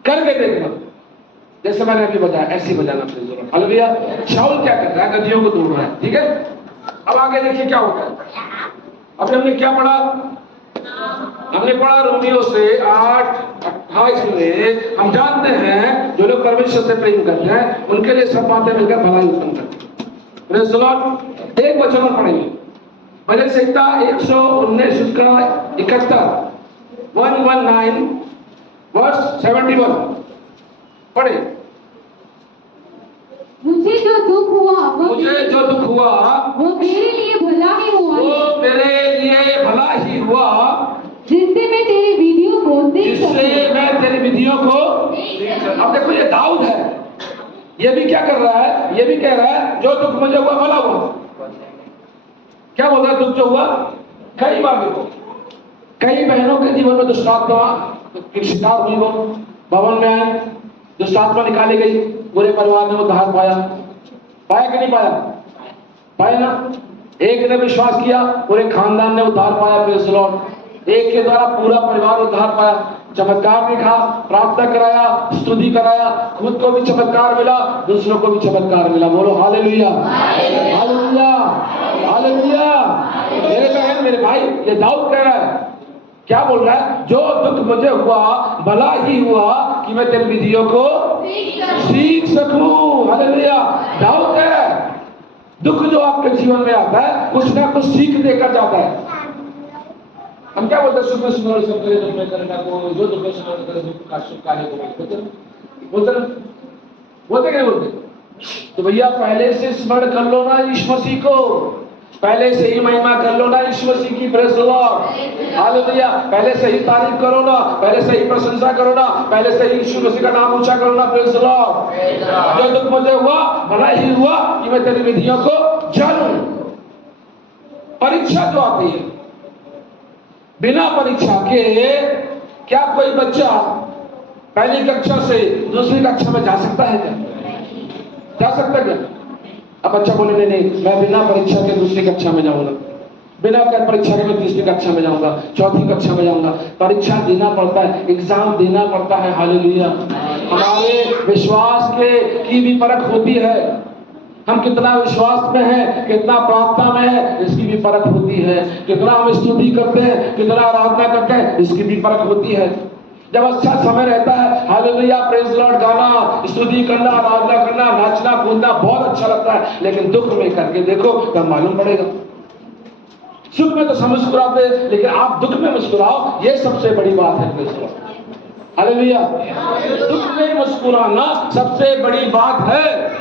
करके देखना। जैसे मैंने अभी बताया, ऐसी बजाना। हालेलुया। शाऊल क्या कर रहा है? गद्दियों को ढूंढ रहा है, ठीक है? अब आगे देखिए क्या होता है। अब हमने क्या पढ़ा? हमने पढ़ा रोमियो से 8:28 में, हम जानते हैं जो लोग परमेश्वर से प्रेम करते हैं उनके लिए सब बातें मिलकर भलाई उत्पन्न करती हैं। Praise the Lord. एक वचन और पढ़ेंगे, भजन संहिता 119 उसका 71, 119 वर्स 71 पढ़े। मुझे जो दुख हुआ वो मेरे लिए भला ही हुआ, वो मेरे लिए भला ही हुआ, जिससे मैं तेरी विधियों को देख सकूं। अब देखो ये दाऊद है, ये भी क्या कर रहा है? ये भी कह रहा है जो दुख मुझे हुआ भला हुआ। क्या बोल रहा है? दुख जो हुआ, कई बार देखो, कई बहनों के जीवन में दुष्टात्मा की शिकार हुई, वो भवन में आए, दुष्टात्मा निकाली गई, पूरे परिवार ने उद्धार पाया कि नहीं पाया ना? एक ने विश्वास किया, पूरे खानदान ने उद्धार पाया। Praise the Lord. एक के द्वारा पूरा परिवार उद्धार पाया, चमत्कार दिखा, प्रार्थना कराया, स्तुति कराया, खुद को भी चमत्कार मिला, दूसरों को भी चमत्कार मिला। बोलो हालेलुया, हालेलुया, हालेलुया। मेरे बहन, मेरे भाई, ये दाऊद कह रहा है, क्या बोल रहा है? जो दुख मुझे हुआ भला ही हुआ कि मैं तेरी विधियों को सीख सकूं। हालेलुया। दाऊद कह रहा है दुख जो आपके जीवन में आता है कुछ ना कुछ सीख देकर जाता है। हम क्या बोलते हैं, सुख में स्मरण सब करे, दुख में करना को, जो दुख में स्मरण करे दुख का सुख काहे को बोलते क्या बोलते? तो भैया पहले से स्मरण कर लो ना यीशु मसीह को, पहले से ही महिमा कर लो ना यीशु मसीह की, प्रेज़ द लॉर्ड, हालेलुया। पहले से ही तारीफ करो ना, पहले से ही प्रशंसा करो ना, पहले से ही यीशु मसीह का नाम ऊंचा करो ना, प्रेज़ द लॉर्ड। जो दुख मुझे हुआ भला ही हुआ कि मैं तेरी विधियों को जानूं। परीक्षा जो आती है, बिना परीक्षा के क्या कोई बच्चा पहली कक्षा से दूसरी कक्षा में जा सकता है? क्या जा सकता है क्या? अब बच्चा बोले नहीं नहीं, मैं बिना परीक्षा के दूसरी कक्षा में जाऊंगा, बिना परीक्षा के मैं तीसरी कक्षा में जाऊंगा, चौथी कक्षा में जाऊंगा। परीक्षा देना पड़ता है, एग्जाम देना पड़ता है, हालेलुया। हमारे विश्वास की भी परख होती है, हम कितना विश्वास में हैं, कितना प्रार्थना में है, इसकी भी परख होती है। कितना हम स्तुति करते हैं, कितना आराधना करते हैं, इसकी भी परख होती है। जब अच्छा समय रहता है, हालेलुया, प्रेज़ द लॉर्ड, गाना, स्तुति करना, आराधना करना, नाचना कूदना बहुत अच्छा लगता है, लेकिन दुख में करके देखो तब मालूम पड़ेगा। सुख में तो सब मुस्कुराते, लेकिन आप दुख में मुस्कुराओ, ये सबसे बड़ी बात है, प्रेज़ द लॉर्ड, हालेलुया। दुख में मुस्कुराना सबसे बड़ी बात है।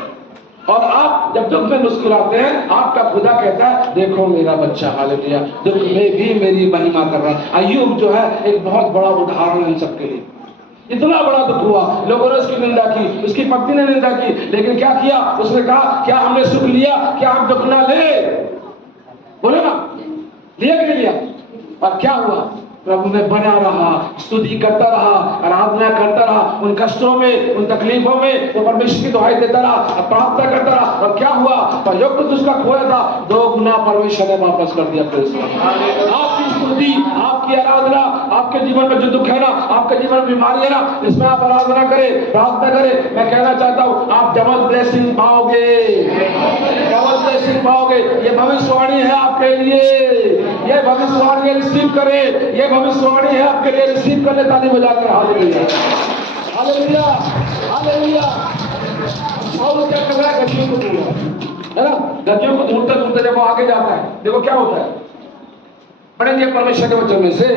और आप जब दुख में मुस्कुराते हैं, आपका खुदा कहता है देखो मेरा बच्चा, हालेलुया, दुख में भी मेरी महिमा कर रहा है। अय्यूब जो है एक बहुत बड़ा उदाहरण है सबके लिए। इतना बड़ा दुख हुआ, लोगों ने उसकी निंदा की, उसकी पत्नी ने निंदा की, लेकिन क्या किया उसने? कहा क्या हमने सुख लिया, क्या हम दुख ना ले? बोले ना, लिया कि नहीं लिया? और क्या हुआ? प्रभु में बना रहा, स्तुति करता रहा, आराधना करता रहा, उन कष्टों में, उन तकलीफों में वो परमेश्वर की दुहाई देता रहा, प्रार्थना करता रहा। और क्या हुआ? तो जो कुछ उसका खोया था 2 गुना परमेश्वर ने वापस कर दिया। आपकी स्तुति, आपकी आराधना, आपके जीवन में जो दुख है ना, आपके जीवन में बीमारी है ना, इसमें आप आराधना करें, प्रार्थना करें। मैं कहना चाहता हूँ आप डबल ब्लेसिंग पाओगे, डबल ब्लेसिंग पाओगे। ये भविष्यवाणी है आपके लिए, ये भविष्यवाणी रिसीव करें, ये भविष्यवाणी है आपके लिए, रिसीव करने ताली बजाकर, हालेलुया, हालेलुया, हालेलुया। शाऊल क्या कर रहा है? गद्दियों को ढूंढ रहा है ना, गद्दियों को ढूंढते ढूंढते जब वो आगे जाता है, देखो क्या होता है। पढ़ेंगे परमेश्वर के वचन में से,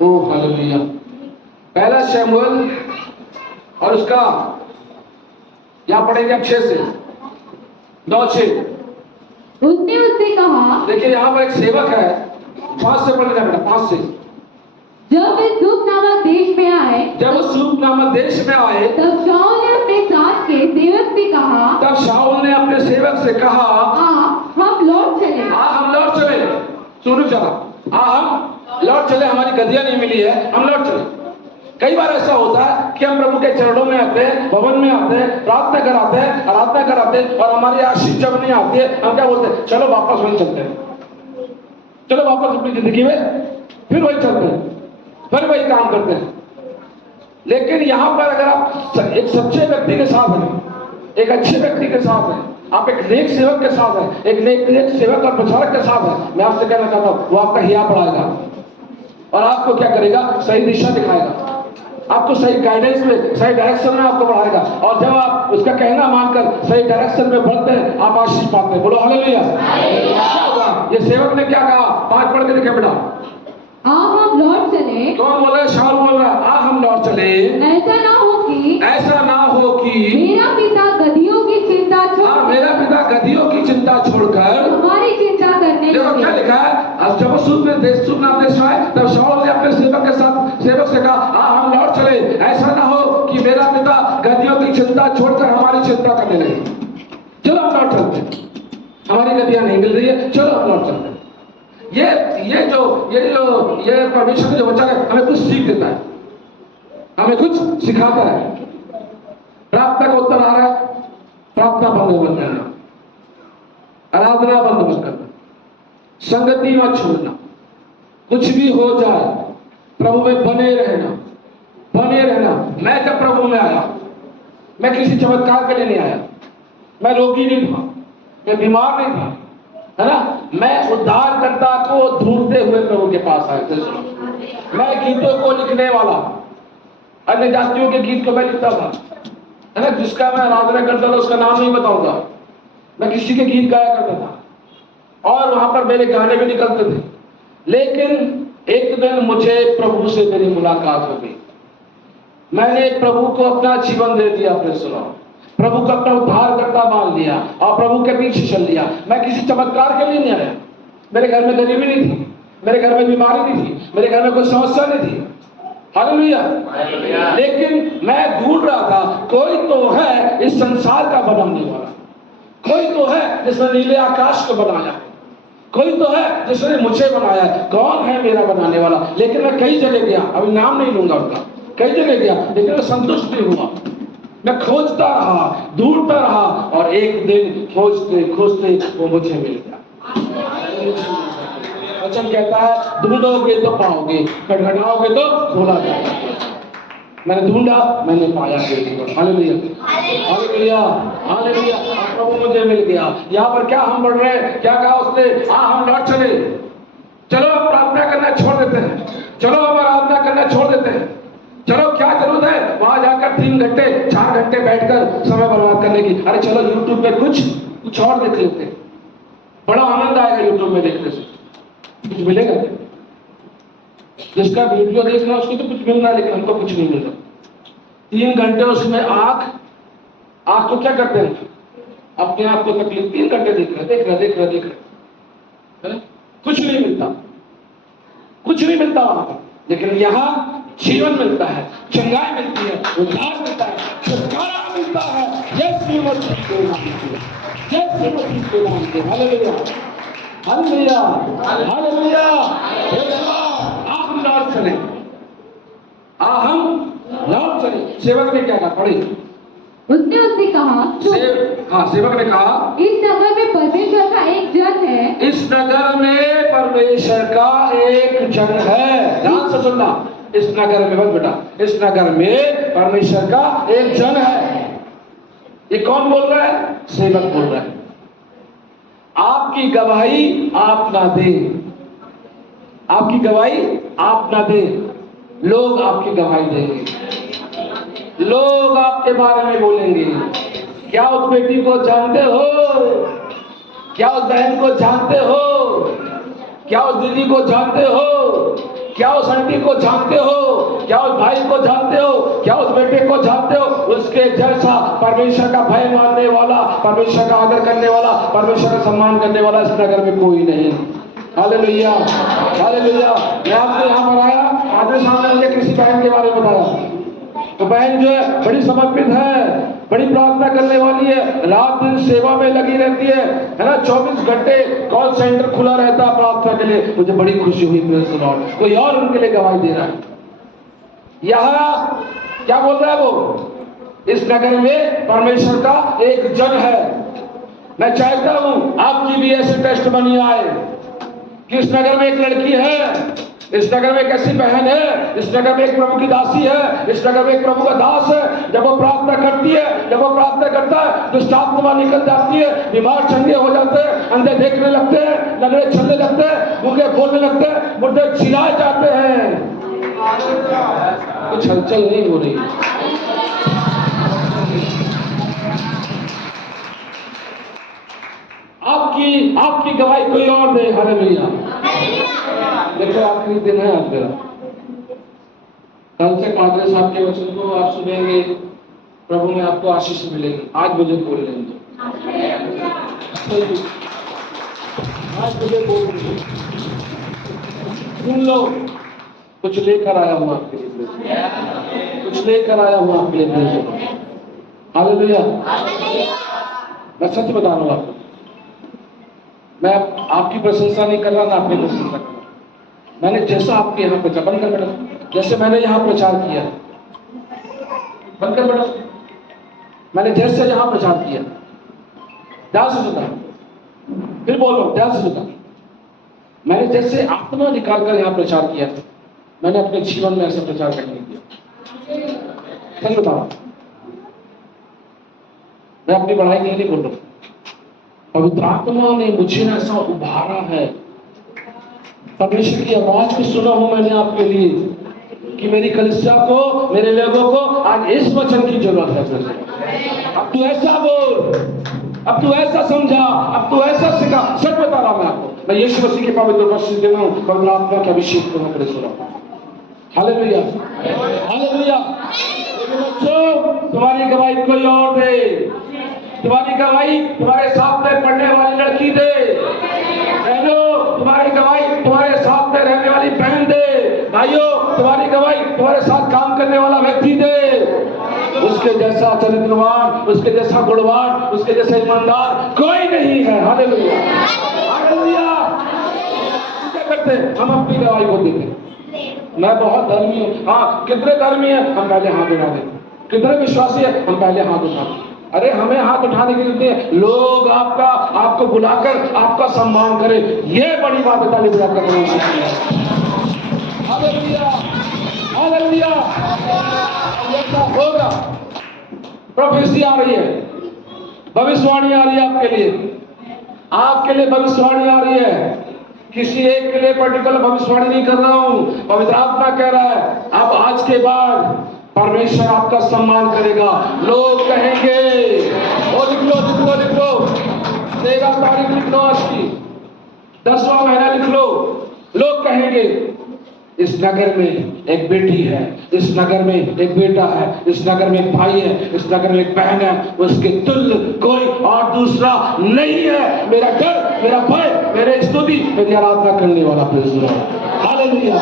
ओ हालेलुया, पहला शमूएल और उसका यहां पढ़ेंगे अब 6 से 9-6। उसने उससे कहा, देखिए यहाँ पर एक सेवक है, 5 से पढ़ लेना बेटा, 5 से। जब वे सूप नामक देश में आए, जब वो सूप नामक देश में आए, तब शाऊल ने अपने साथ के सेवक से कहा, तब शाऊल ने अपने सेवक से कहा, हम लौट चले। हम लौट चले। सुनो जरा, हम लौट चले, हमारी गद्दियां नहीं मिली है, हम लौट चले। कई बार ऐसा होता है कि हम प्रभु के चरणों में आते हैं, भवन में आते हैं, प्रार्थना कराते हैं, आराधना कराते हैं, और हमारी आशीष जब नहीं आती है, हम क्या बोलते हैं? चलो वापस वहीं चलते हैं, चलो वापस अपनी जिंदगी में फिर वही चलते हैं, फिर वही काम करते हैं। लेकिन यहाँ पर अगर आप एक सच्चे व्यक्ति के साथ हैं, एक अच्छे व्यक्ति के साथ हैं, आप एक नेक सेवक के साथ हैं, एक नेक सेवक और प्रचारक के साथ हैं, मैं आपसे कहना चाहता हूँ वो आपका हिया बढ़ाएगा और आपको क्या करेगा? सही दिशा दिखाएगा, आपको सही गाइडेंस में, सही डायरेक्शन में आपको बढ़ाएगा। और जब आप उसका कहना मानकर सही डायरेक्शन में बढ़ते हैं, आप आशीष पाते हैं। बोलो हालेलुया। क्या हुआ? ये सेवक ने क्या कहा? 5 पढ़ के दिखे बेटा। हम लौट चले। कौन बोल रहा है? शाऊल बोल रहा है, हम लौट चले। ऐसा ना हो कि मेरा पिता गद्दियों की चिंता छोड़, मेरा पिता गद्दियों की चिंता छोड़कर हमारी चिंता करने देखो लगे। क्या लिखा है? अब जब सूप नाम देश आए, तब शाऊल ने अपने सेवक से कहा, हम लौट चले। ऐसा ना हो कि मेरा पिता गद्दियों की चिंता छोड़कर हमारी चिंता करने लगे। चलो हम लौट चलते हैं, हमारी गद्दियां नहीं मिल रही है, चलो हम लौट चलते हैं। ये परमेश्वर का जो वचन है, हमें कुछ सीख देता है, हमें कुछ सिखाता है। प्रार्थना का उत्तर आ रहा है, प्रार्थना बंद मत करना, आराधना बंद मत करना, संगति मत छोड़ना, कुछ भी हो जाए प्रभु में बने रहना, बने रहना। मैं जब प्रभु में आया, मैं किसी चमत्कार के लिए नहीं आया, मैं रोगी नहीं था, मैं बीमार नहीं था, है ना, मैं उद्धारकर्ता को ढूंढते हुए प्रभु के पास आया। मैं गीतों को लिखने वाला, अन्य जातियों के गीत को मैं लिखता था, है ना, जिसका मैं आराधना करता था उसका नाम नहीं बताऊंगा, मैं किसी के गीत गाया करता था, और वहां पर मेरे गाने भी निकलते थे। लेकिन एक दिन मुझे प्रभु से मेरी मुलाकात हो गई। मैंने प्रभु को अपना जीवन दे दिया, प्रेज़ द लॉर्ड। प्रभु का अपना उद्धारकर्ता मान लिया और प्रभु के पीछे चल लिया। मैं किसी चमत्कार के लिए नहीं आया। मेरे घर में गरीबी नहीं थी, मेरे घर में बीमारी नहीं थी, मेरे घर में कोई समस्या नहीं थी। हालेलुया। लेकिन मैं ढूंढ रहा था, कोई तो है इस संसार का बनाने वाला, कोई तो है जिसने नीले आकाश को बनाया, कोई तो है जिसने मुझे बनाया। कौन है मेरा बनाने वाला? लेकिन मैं कई जगह गया, अभी नाम नहीं लूंगा उसका, कई जगह गया, लेकिन मैं संतुष्ट नहीं हुआ। मैं खोजता रहा, ढूंढता रहा, और एक दिन खोजते खोजते वो मुझे मिल गया। वचन कहता है, ढूंढोगे तो पाओगे, खटखटाओगे तो खोला जाएगा। मैंने ढूंढा, मैंने पाया। Hallelujah, hallelujah, hallelujah. प्रभु मुझे मिल गया। यहाँ पर क्या हम पढ़ रहे हैं? क्या कहा उसने? हाँ, हम लौट चले। चलो हम प्रार्थना करना छोड़ देते हैं, चलो हम आराधना करना छोड़ देते हैं। चलो, क्या जरूरत है वहां जाकर 3 घंटे 4 घंटे बैठकर समय बर्बाद करने की? अरे चलो यूट्यूब पे कुछ और देख लेते हैं, बड़ा आनंद आएगा यूट्यूब में देखने से। कुछ मिलेगा? जिसका वीडियो देखना उसको तो कुछ मिल रहा है, लेकिन हमको कुछ नहीं मिल रहा। 3 घंटे उसमें आंख को क्या करते हैं? अपने आप को तकलीफ। 3 घंटे देख रहे, कुछ नहीं मिलता, कुछ नहीं मिलता वहां पर। लेकिन यहाँ जीवन मिलता है, चंगाई मिलती है, उद्धार मिलता है, छुटकारा मिलता है। यीशु मसीह के नाम से, यीशु मसीह के नाम से। Hallelujah, hallelujah, hallelujah. हम लौट चले, हम लौट चले। सेवक ने क्या कहा? पढ़ी। उसने उससे कहा, सेवक ने कहा, इस नगर में परमेश्वर का एक जन है। इस नगर में परमेश्वर का एक जन है। ध्यान से सुनना, इस नगर में, बस बेटा, इस नगर में परमेश्वर का एक जन है। ये कौन बोल रहा है? सेवक बोल रहा है। आपकी गवाही आप ना दे, आपकी गवाही आप ना दे, लोग आपकी गवाही देंगे, लोग आपके बारे में बोलेंगे। क्या उस बेटी को जानते हो? क्या उस बहन को जानते हो? क्या उस दीदी को जानते हो? क्या उस आंटी को जानते हो? क्या उस भाई को जानते हो? क्या उस बेटे को जानते हो? उसके जैसा परमेश्वर का भय मानने वाला, परमेश्वर का आदर करने वाला, परमेश्वर का सम्मान करने वाला इस नगर में कोई नहीं। Hallelujah, hallelujah. मैं आपको यहाँ पर आया, आधे सामने मुझे किसी बहन के बारे में बताया, तो बहन जो है बड़ी समर्पित है, बड़ी प्रार्थना करने वाली है, रात दिन सेवा में लगी रहती है ना। 24 घंटे कॉल सेंटर खुला रहता है प्रार्थना के लिए। मुझे बड़ी खुशी हुई, प्रेज़ द लॉर्ड। कोई और उनके लिए गवाही दे रहा है। यहाँ क्या बोल रहा है वो? इस नगर में परमेश्वर का एक जन है। मैं चाहता हूं आपकी भी ऐसे टेस्टमनी आए कि इस नगर में एक लड़की है, इस नगर में एक ऐसी बहन है, इस नगर में एक प्रभु की दासी है, इस नगर में एक प्रभु का दास है। जब वो प्रार्थना करती है, जब वो प्रार्थना करता है, दुष्ट आत्मा निकल जाती है, बीमार चंगे हो जाते हैं, अंधे देखने लगते हैं, लंगड़े चलने लगते हैं, गूंगे बोलने लगते हैं, मुर्दे चिल्लाए जाते हैं। कुछ हलचल नहीं हो रही। आपकी गवाही कोई और दे। हालेलुया। देखो आखिरी दिन है आज मेरा। कल से पादरी साहब के वचन को आप सुनेंगे, प्रभु में आपको आशीष मिलेगी। आज मुझे बोल लेंगे, आज मुझे बोल लेंगे, सुन लो। कुछ लेकर आया हूं आपके लिए, कुछ लेकर आया हूं आपके लिए। हालेलुया। मैं सच बता रहा हूं आपको, मैं आपकी प्रशंसा नहीं कर रहा, ना अपनी प्रशंसा कर रहा। मैंने जैसा आपके यहाँ प्रचार, बंद कर बेटा, जैसे मैंने यहाँ प्रचार किया, बंद कर बेटा, मैंने जैसे यहाँ प्रचार किया, ध्यान से सुना, फिर बोलो, ध्यान से सुना। मैंने जैसे आत्मा निकालकर यहाँ प्रचार किया, मैंने अपने जीवन में ऐसा प्रचार नहीं किया। सच बताओ, मैं अपनी बढ़ाई के लिए नहीं बोल रहा हूं। पवित्र आत्मा ने मुझे ऐसा उभारा है, परमेश्वर की आवाज को सुना हूं मैंने आपके लिए कि मेरी कलीसिया को, मेरे लोगों को आज इस वचन की जरूरत है। अब तू ऐसा बोल, अब तू ऐसा समझा, अब तू ऐसा सीखा। सच बता रहा हूं मैं आपको, मैं यीशु मसीह के पवित्र उपस्थिति दे रहा हूं, पवित्र आत्मा के अभिषेक को मैं करे सुना। Hallelujah, hallelujah. लेकिन बच्चों, तुम्हारी गवाही कोई और दे, तुम्हारी गवाही तुम्हारे साथ में पढ़ने वाली लड़की दे, बहनों तुम्हारी गवाही तुम्हारे साथ में रहने वाली बहन दे, भाइयों तुम्हारी गवाही तुम्हारे साथ काम करने वाला व्यक्ति दे। उसके जैसा चरित्रवान, उसके जैसा गुणवान, उसके जैसा ईमानदार कोई नहीं है। Hallelujah, hallelujah. क्या करते हैं हम? अपनी गवाही को देते हैं। मैं बहुत धर्मी हूँ। हाँ, कितने धर्मी है? हम पहले हाथ उठा देते। कितने विश्वासी है? हम पहले हाथ उठाते। अरे हमें हाथ उठाने के लिए लोग आपको बुलाकर आपका सम्मान करें, ये बड़ी बात है। ताली बजाकर हालेलुया, हालेलुया। ऐसा होगा। प्रोफेसी आ रही है, भविष्यवाणी आ रही है आपके लिए भविष्यवाणी आ रही है। किसी एक के लिए पर्टिकुलर भविष्यवाणी नहीं कर रहा हूं, पवित्र आत्मा कह रहा है अब आज के बाद परमेश्वर आपका सम्मान करेगा। लोग कहेंगे, ओ लिख लो लिख लो लिख लो, 13 तारीख लिख लो, आज की 10वां महीना लिख लो। लोग कहेंगे इस नगर में एक बेटी है, इस नगर में एक बेटा है, इस नगर में एक भाई है, इस नगर में एक बहन है, उसके तुल्य कोई और दूसरा नहीं है। मेरा डर, मेरा भय, मेरे स्तुति, मेरी आराधना करने वाला प्रेज़ हालेलुया,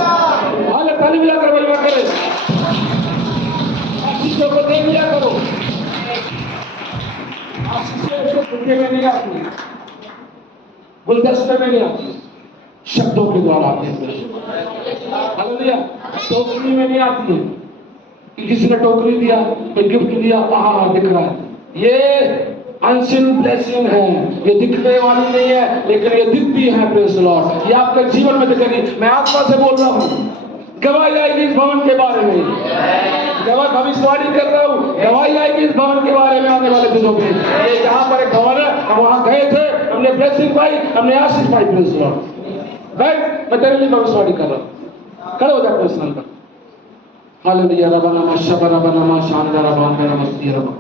हालेलुया। ताली बजाकर महिमा करें, आशीषों को दे दिया करो। आशीषें फुटके में नहीं आती, गुलदस्ते में नहीं आती, शब्दों के द्वारा आते हैं। हालेलुया। टोकरी में नहीं आती है कि किसी ने टोकरी दिया, कोई गिफ्ट दिया, हाँ दिख रहा है। ये अनसीन ब्लेसिंग है, ये दिखने वाली नहीं है, लेकिन ये दिखती है। प्रेज़ द लॉर्ड, ये आपके जीवन में दिखेगी। मैं आत्मा से बोल रहा हूँ, गवाही आएगी इस भवन के बारे में, गवाही भविष्यवाणी कर रहा हूँ, गवाही आएगी इस भवन के बारे में आने वाले दिनों में। ये जहाँ पर एक भवन है, हम वहाँ गए थे, हमने ब्लेसिंग पाई, हमने आशीष पाई। Praise the Lord. बैठ, मैं तेरे लिए भविष्यवाणी कर रहा हूँ। खड़े हो जाते हैं स्थान पर। हालेलुया, रब्बाना मशबरा बनामा शानदार रब्बान मेरा मस्ती रब्बा।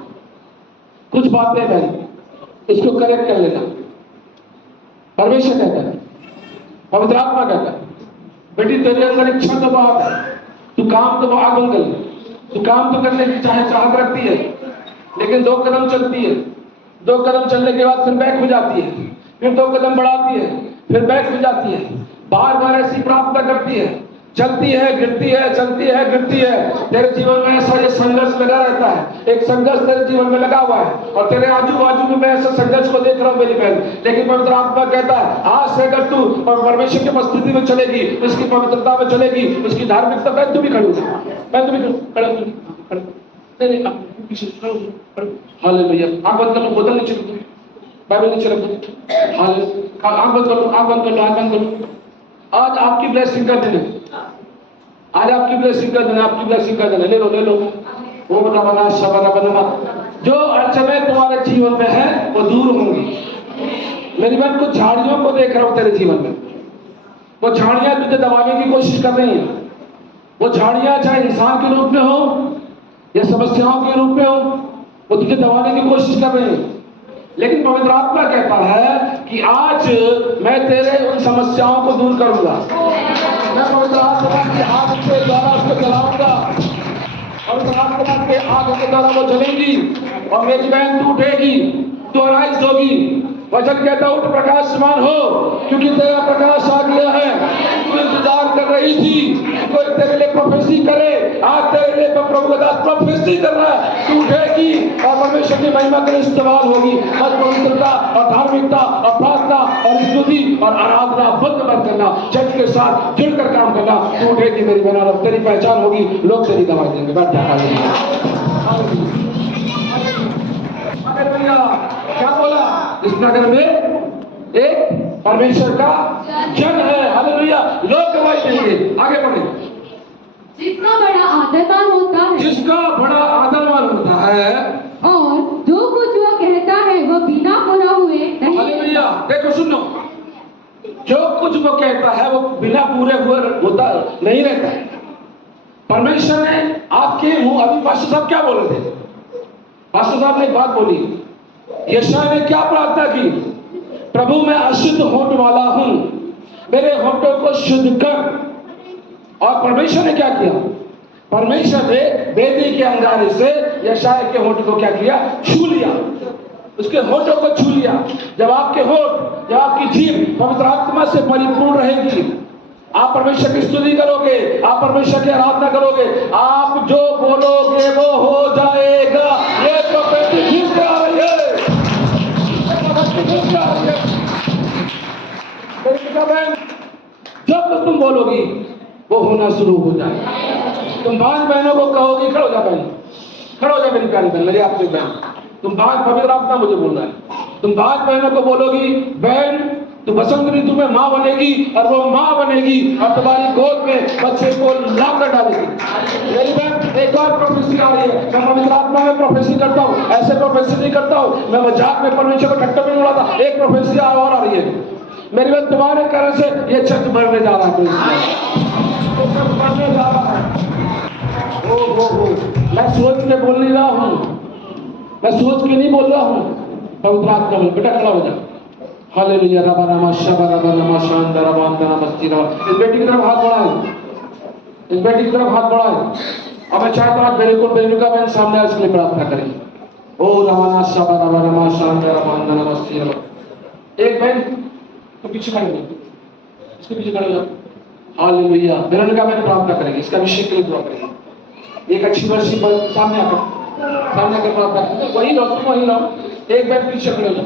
कुछ बातें भाई, इसको करेक्ट कर लेना। परमेश्वर कहता है, पवित्र आत्मा कहता है, बेटी तेरे अंदर इच्छा तो बहुत है, तू काम तो आग बंद कर, तू काम तो करने की चाहत रखती है, लेकिन 2 कदम चलती है, 2 कदम चलने के बाद फिर बैक हो जाती है, फिर 2 कदम बढ़ाती है, फिर बैक हो जाती है, बार बार ऐसी प्रार्थना करती है, चलती है गिरती है, चलती है गिरती है। तेरे जीवन में ऐसा ये संघर्ष लगा रहता है, एक संघर्ष तेरे जीवन में लगा हुआ है, और तेरे आजू बाजू में मैं ऐसा संघर्ष को देख रहा हूँ मेरी बहन। लेकिन पवित्र आत्मा कहता है आज से अगर तू परमेश्वर की उपस्थिति में चलेगी, उसकी पवित्रता में चलेगी, उसकी धार्मिकता में, तू भी खड़ी हो, मैं तुम्हें हालेलुया। आंख बंद कर लो, बोतल नीचे रख दो, बाइबल नीचे रख दो। हालेलुया, आंख बंद कर लो, आंख बंद कर लो, आंख बंद कर लो। आज आपकी ब्लेसिंग का दिन है, आज आपकी ब्लेसिंग का दिन है, आपकी ब्लेसिंग का दिन है। ले लो ले लो। वो बना शबरा बना। जो अड़चनें तुम्हारे जीवन में है वो दूर होंगी। मेरी बहन, कुछ झाड़ियों को देख रहा हूं तेरे जीवन में, वो झाड़ियां तुझे दबाने की कोशिश कर रही हैं। वो झाड़ियां चाहे इंसान के रूप में हो या समस्याओं के रूप में हो, वो तुझे दबाने की कोशिश कर रही हैं। लेकिन पवित्र आत्मा कहता है कि आज मैं तेरे उन समस्याओं को दूर करूंगा। मैं पवित्र आत्मा के आग के द्वारा उसको जलाऊंगा, पवित्र आत्मा के आग के द्वारा वो जलेंगी, और मेरी बहन तू उठेगी, तू अराइज होगी। वचन कहता उठ प्रकाशमान हो, क्योंकि तेरा प्रकाश आ गया है। तू इंतजार कर रही थी कोई तेरे लिए प्रोफेसी करे, आज तेरे लिए प्रभु का दास प्रोफेसी कर रहा है। तू उठेगी और परमेश्वर की महिमा के लिए इस्तेमाल होगी। बस पवित्रता और धार्मिकता और प्रार्थना और स्तुति और आराधना बंद मत करना, चर्च के साथ जुड़कर काम करना। तू उठेगी मेरी बहन, और तेरी पहचान होगी, लोग तेरी गवाही देंगे। बैठ जा। क्या बोला? इस नगर में एक परमेश्वर का जन है। हालेलुया, लोग गवाही देंगे। आगे बढ़े। जिसका बड़ा आदरमान होता है, जिसका बड़ा आदरमान होता है, और जो कुछ वह कहता है वह बिना पूरा हुए नहीं। हालेलुया। देखो सुनो, जो कुछ वो कहता है वो बिना पूरे हुए होता नहीं रहता है। परमेश्वर ने आपके मुंह, अभी पास्टर साहब क्या बोल रहे थे? पास्टर साहब ने एक बात बोली यशायाह ने क्या प्रार्थना की? प्रभु मैं अशुद्ध होंठ वाला हूं, मेरे होंठों को शुद्ध कर। और परमेश्वर ने क्या किया? परमेश्वर ने वेदी के अंगारे से यशायाह के होंठ को क्या किया? छू लिया, उसके होंठों को छू लिया। जब आपके होंठ, जब आपकी जीभ पवित्र आत्मा से परिपूर्ण रहेगी, आप परमेश्वर की स्तुति करोगे, आप परमेश्वर की आराधना करोगे, आप जो बोलोगे वो हो जाएगा। ये तो प्रतिष्ठित आ रही है, जब तो तुम बोलोगी वो होना शुरू हो जाएगा। तुम 5 बहनों को कहोगी, खड़ो जा बहन, खड़ो जा मेरी प्यारी बहन, मेरी आपकी बहन, तुम 5 पवित्र आत्मा मुझे बोल रहा है, तुम 5 बहनों को बोलोगी बहन तू बसंत ऋतु में माँ बनेगी, और वो माँ बनेगी और तुम्हारी गोद में बच्चे को लाकर डालेगी। मेरी बहन एक और प्रोफेसी आ रही है, मैं पवित्र आत्मा में प्रोफेसी करता हूँ, ऐसे प्रोफेसी नहीं करता हूँ, मैं मजाक में परमेश्वर को ठट्टा में उड़ाता। एक प्रोफेसी और आ रही है मेरी बहन, तुम्हारे कारण से ये चर्च बढ़ने जा रहा है, बढ़ने जा रहा है। ओ मैं सोच के बोल नहीं रहा हूँ, मैं सोच के नहीं बोल रहा हूँ। पवित्र आत्मा बोल, बेटा खड़ा हो जा। हालेलुया, रबा नमा शबा रबा नमा शांत रबा अंतना मस्ती रबा। इस बेटी की तरफ हाथ बढ़ाएं, इस बेटी की तरफ हाथ बढ़ाएं। अब मैं चाहता हूँ मेरे को बेनुका बहन सामने आ, इसके लिए प्रार्थना करें। ओ रबा शबा रबा नमा शांत रबा अंतना मस्ती रबा। एक बहन तो पीछे खड़े हो, इसके पीछे खड़े हो जाओ। हालेलुया, बेनुका बहन प्रार्थना करेंगे, इसका अभिषेक के लिए दुआ करेंगे। एक अच्छी वर्षी सामने आकर प्रार्थना करें। वही रहो, तुम वही रहो। एक बहन पीछे खड़े हो जाओ,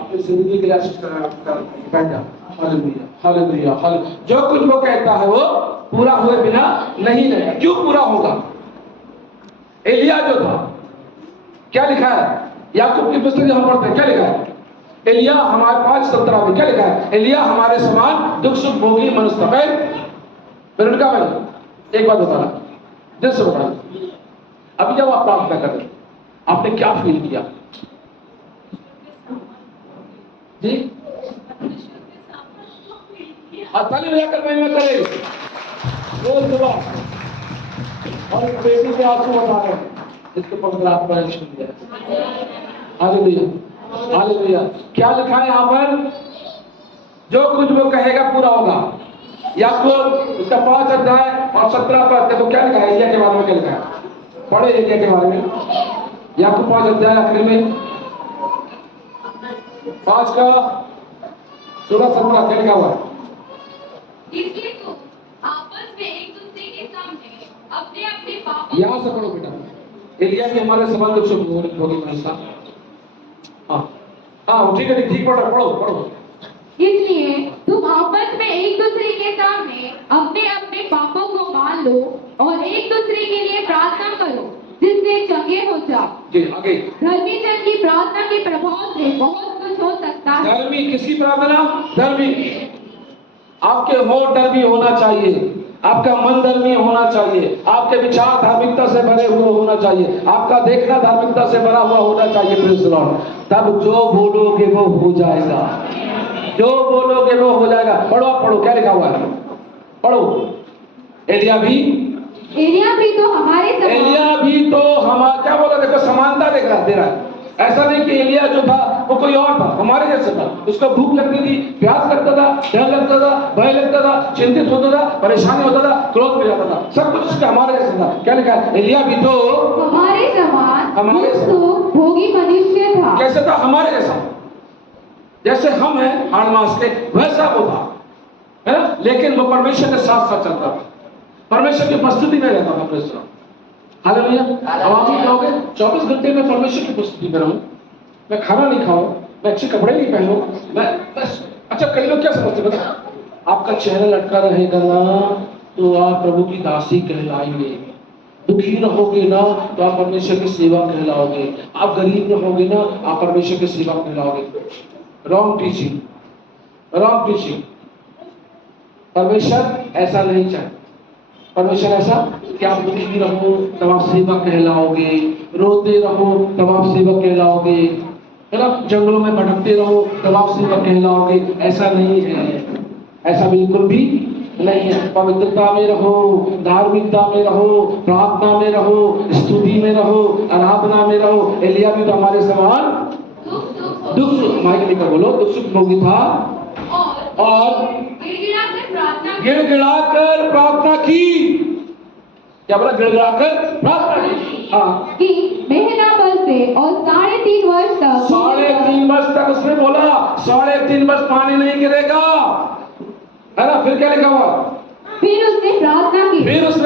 अपनी जिंदगी के लिए आशीष बैठ जाओ। Hallelujah, hallelujah, hallelujah. जो कुछ वो कहता है वो पूरा हुए बिना नहीं रहेगा। क्यों पूरा होगा? एलिया जो था, क्या लिखा है? याकूब की पुस्तक हम पढ़ते हैं, क्या लिखा है? एलिया हमारे 5:17 में क्या लिखा है? एलिया हमारे समान दुख सुख भोगी मनुष्य था। मेरे का भाई एक बात बताना, दिल से बताना, अभी जब आप प्रार्थना कर रहे आपने क्या फील किया जी? ताली बजाकर महिमा करे। रोज सुबह और एक बेटी के आंसू बता रहे हैं, इसको पवित्र आत्मा ने छू दिया। Hallelujah, hallelujah. क्या लिखा है यहाँ पर? जो कुछ वो कहेगा पूरा होगा। याकूब उसका 5 अध्याय और 17 पद देखो क्या लिखा है एलिया के बारे में। क्या लिखा है? पढ़े एलिया के बारे में। याकूब 5 अध्याय आखिर में 5 का 16-17 क्या लिखा हुआ है? इसलिए तो आपस में एक दूसरे के सामने अपने अपने पापों, यहाँ से पढ़ो बेटा। एलिया भी हमारे समान दुख सुख भोगी मनुष्य था। हाँ ठीक है, ठीक पढ़ो पढ़ो पढ़ो। इसलिए तुम आपस में एक दूसरे के सामने अपने अपने पापों को मान लो और एक दूसरे के लिए प्रार्थना करो जिससे चंगे हो जाओ। जी आगे। धर्मी जन की प्रार्थना के प्रभाव से बहुत कुछ हो सकता है। धर्मी किसकी प्रार्थना? धर्मी। आपके होठ धर्मी होना चाहिए, आपका मन धर्मी होना चाहिए, आपके विचार धार्मिकता से भरे हुए होना चाहिए, आपका देखना धार्मिकता से भरा हुआ होना चाहिए। Praise the Lord. तब जो बोलोगे वो हो जाएगा, जो बोलोगे वो हो जाएगा। पढ़ो आप पढ़ो, क्या लिखा हुआ है? पढ़ो। एलिया भी तो हमारे समान, एलिया भी तो हमारा, क्या बोला देखो, समानता देख रहा दे रहा है। ऐसा नहीं कि एलिया जो था वो कोई और था, हमारे जैसे था। उसको भूख लगती थी, प्यास लगता था, डर लगता था, भय लगता था, चिंतित होता था, परेशानी होता था, क्रोध में जाता था, सब कुछ उसका हमारे जैसे था। क्या लिखा है? एलिया भी तो हमारे समान हमारे दुख भोगी मनुष्य था। कैसे था? हमारे जैसा, जैसे हम हैं हाड़ मास के, वैसा वो था, है ना? लेकिन वो परमेश्वर के साथ साथ चलता था, परमेश्वर की उपस्थिति में रहता था। Praise hallelujah. अब आप ही कहोगे 24 घंटे में परमेश्वर की उपस्थिति में रहूं, मैं खाना नहीं खाऊं, मैं अच्छे कपड़े नहीं पहनूं, मैं बस। अच्छा कई लोग क्या समझते हैं पता? आपका चेहरा लटका रहेगा ना तो आप प्रभु की दासी कहलाएंगे, दुखी रहोगे ना तो आप परमेश्वर की सेवा कहलाओगे, आप गरीब रहोगे ना आप परमेश्वर की सेवा कहलाओगे। Wrong teaching, wrong teaching. परमेश्वर ऐसा नहीं चाहता। परमेश्वर ऐसा कि आप दुखी रहो तब आप सेवा कहलाओगे, रोते रहो तब आप सेवा कहलाओगे, है ना? जंगलों में भटकते रहो तब आप सेवा कहलाओगे। ऐसा नहीं है, ऐसा बिल्कुल भी नहीं है। पवित्रता में रहो, धार्मिकता में रहो, प्रार्थना में रहो, स्तुति में रहो, आराधना में रहो। एलिया भी तो हमारे समान दुख सुख, माइक लेकर बोलो, दुख सुख भोगी था और गिड़गिड़ाकर प्रार्थना की। क्या बोला? गिड़गिड़ाकर प्रार्थना की। हाँ, कि महीना भर से और 3.5 वर्ष तक 3.5 वर्ष तक उसने बोला 3.5 वर्ष पानी नहीं गिरेगा, है ना? फिर क्या लिखा हुआ? फिर उसने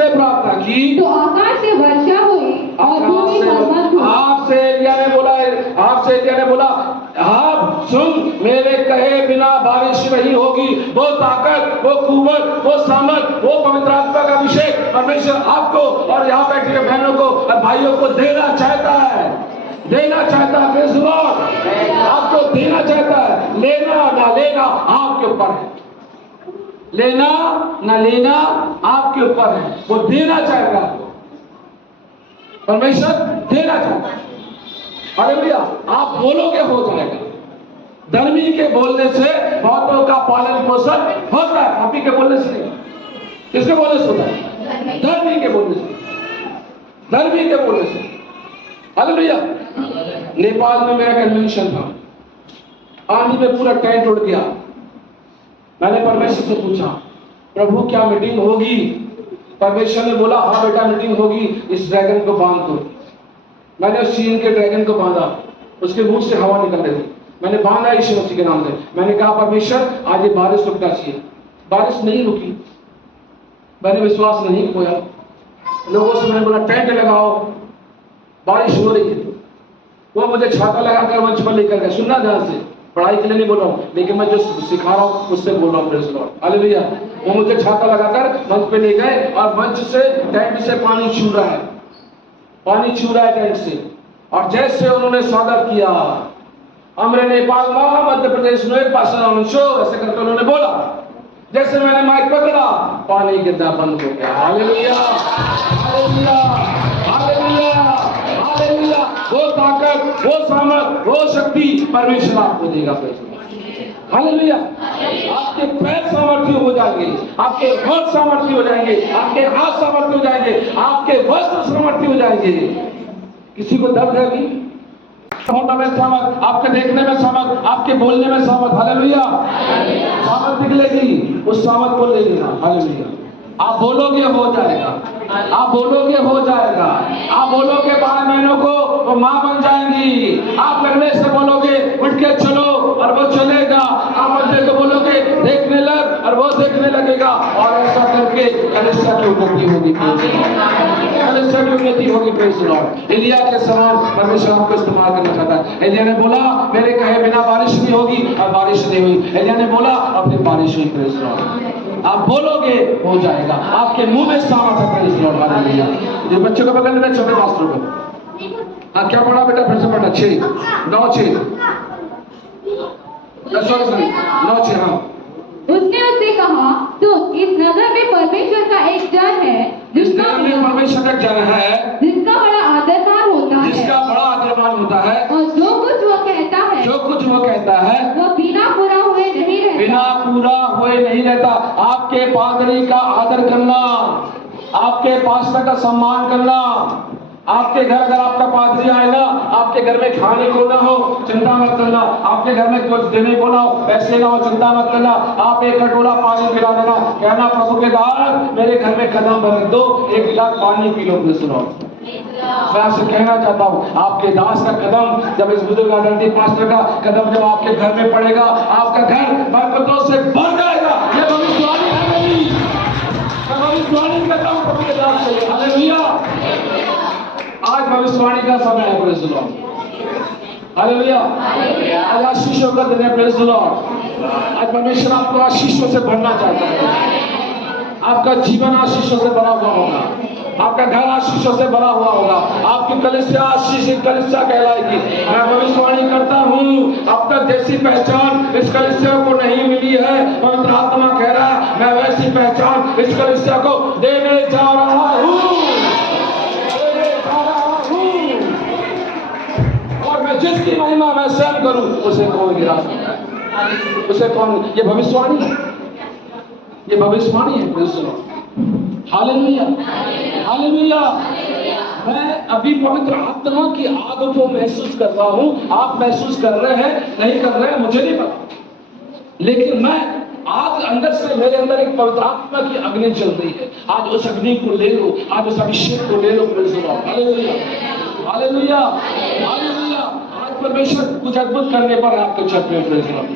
प्रार्थना की तो आकाश से वर्षा हुई और भूमि नर्मद हुई। आपसे एलिया ने बोला आप सुन, मेरे कहे बिना बारिश नहीं होगी। वो ताकत, वो कुव्वत, वो सामर्थ, वो पवित्र आत्मा का अभिषेक परमेश्वर आपको और यहाँ बैठे बहनों को और भाइयों को देना चाहता है। Praise the Lord. आपको देना चाहता है। लेना ना लेना आपके ऊपर है। लेना ना लेना आपके ऊपर है। वो देना चाहेगा, परमेश्वर देना चाहता है। हालेलुया। आप बोलोगे हो जाएगा। धर्मी के बोलने से बहुतों का पालन पोषण होता है। पापी के बोलने से नहीं। किसके बोलने से होता है? धर्मी के बोलने से। हालेलुया। नेपाल में मेरा कन्वेंशन था। आंधी में पूरा टेंट उड़ गया। मैंने परमेश्वर से पूछा, प्रभु क्या मीटिंग होगी? परमेश्वर ने बोला हाँ बेटा मीटिंग होगी, इस ड्रैगन को बांध दो। मैंने उस चीन के ड्रैगन को बांधा, उसके मुंह से हवा निकल रही थी। मैंने बांधा यीशु मसीह के नाम से। मैंने कहा परमेश्वर आज ये बारिश रुकना चाहिए। बारिश नहीं रुकी। मैंने विश्वास नहीं खोया। लोगों से मैंने बोला टेंट लगाओ, बारिश हो रही है। वो मुझे छाता लगाकर मंच पर लेकर गए। सुनना ध्यान से, पढ़ाई के लिए नहीं बोल रहा हूँ, लेकिन मैं जो सिखा रहा हूँ उससे बोल रहा हूँ। Praise the Lord. हालेलुया। वो मुझे छाता लगाकर मंच पे ले गए और मंच से टेंट से पानी छू रहा है टेंट से। और जैसे उन्होंने स्वागत किया, हमरे नेपाल में मध्य प्रदेश में ऐसे करके उन्होंने बोला। जैसे मैंने माइक पकड़ा, पानी गिरना बंद हो गया। Hallelujah, hallelujah, hallelujah, hallelujah. वो ताकत, वो सामर्थ, वो शक्ति परमेश्वर आपको देगा। हालेलुया। आपके पैर सामर्थ्य हो जाएंगे, आपके हाथ सामर्थ्य हो जाएंगे, आपके हाथ सामर्थ्य हो जाएंगे, आपके वस्त्र सामर्थ्य हो जाएंगे। किसी को दर्द है भी? होने में सामर्थ, आपके देखने में सामर्थ, आपके बोलने में सामर्थ। हालेलुया। सामर्थ निकलेगी, उस सामर्थ को ले लेना। हालेलुया। आप बोलोगे हो जाएगा। आप बोलोगे हो जाएगा। आप बोलोगे 12 महीनों को वो माँ बन जाएंगी। आप लगने से बोलोगे उठ के चलो और वो चलेगा। आप बंदे को बोलोगे देखने लग और वो देखने लगेगा। और ऐसा करके कलीसिया की उन्नति होगी। कलीसिया की उन्नति होगी। Praise the Lord. एलिया के समान परमेश्वर आपको इस्तेमाल करना चाहता है। एलिया ने बोला मेरे कहे बिना बारिश नहीं होगी और बारिश नहीं हुई। एलिया ने बोला और फिर बारिश हुई। Praise the Lord. आप बोलोगे हो जाएगा। आपके मुंह में सामर्थ है। Praise the Lord. हालेलुया। ये बच्चों को पकड़ लेना, छोटे पास्टर को। हाँ, क्या पढ़ा बेटा? फिर से पढ़ना। 6 9 6 सॉरी 9 6। हाँ, उसने उससे कहा तो इस नगर में परमेश्वर का एक जन है जिसका परमेश्वर का जन है, जिसका बड़ा आदरमान होता है, जिसका बड़ा आदरमान होता है। और जो कुछ वो कहता है वो बिना पूरा हुए नहीं रहता। आपके पादरी का आदर करना, आपके पास्टर का सम्मान करना। आपके घर अगर आपका पादरी आए ना, आपके घर में खाने को ना हो, चिंता मत करना। आपके घर में कुछ देने को ना हो, पैसे ना हो, चिंता मत करना। आप एक कटोरा पानी पिला देना, कहना प्रभु के दास मेरे घर में कदम रख दो, 1 गिलास पानी पी लो। सुनो, मैं आपसे कहना चाहता हूँ, आपके दास का कदम जब इस बुजुर्ग आदरणीय पास्टर का कदम जब आपके घर में पड़ेगा, आपका घर बरकतों से भर जाएगा। ये भविष्यवाणी है मेरी। भविष्यवाणी करता हूँ प्रभु के दास से। हालेलुया। आज भविष्यवाणी का समय है। Praise the Lord. हालेलुया। आज आशीषों का दिन है। Praise the Lord. आज परमेश्वर आपको आशीषों से भरना चाहता है। आपका जीवन आशीषों से भरा हुआ होगा। आपका घर आशीषों से भरा हुआ होगा। आपकी कलीसिया आशीषित कलीसिया कहलाएगी। मैं भविष्यवाणी करता हूँ, अब तक जैसी पहचान इस कलीसिया को नहीं मिली है, पवित्र आत्मा कह रहा है मैं वैसी पहचान इस कलीसिया को देने जा रहा हूँ। और मैं जिसकी महिमा मैं स्वयं करूँ, उसे कौन गिरा सकता है? उसे कौन? ये भविष्यवाणी है। ये भविष्यवाणी है। Praise the Lord, hallelujah, hallelujah. मैं अभी पवित्र आत्मा की आग को महसूस कर रहा हूँ। आप महसूस कर रहे हैं नहीं कर रहे हैं मुझे नहीं पता, लेकिन मैं आग अंदर से, मेरे अंदर एक पवित्र आत्मा की अग्नि चल रही है। आज उस अग्नि को ले लो, आज उस अभिषेक को ले लो। Praise the Lord, hallelujah, hallelujah, hallelujah. आज परमेश्वर कुछ अद्भुत करने पर है आपके चर्च में। प्रेज़ द लॉर्ड,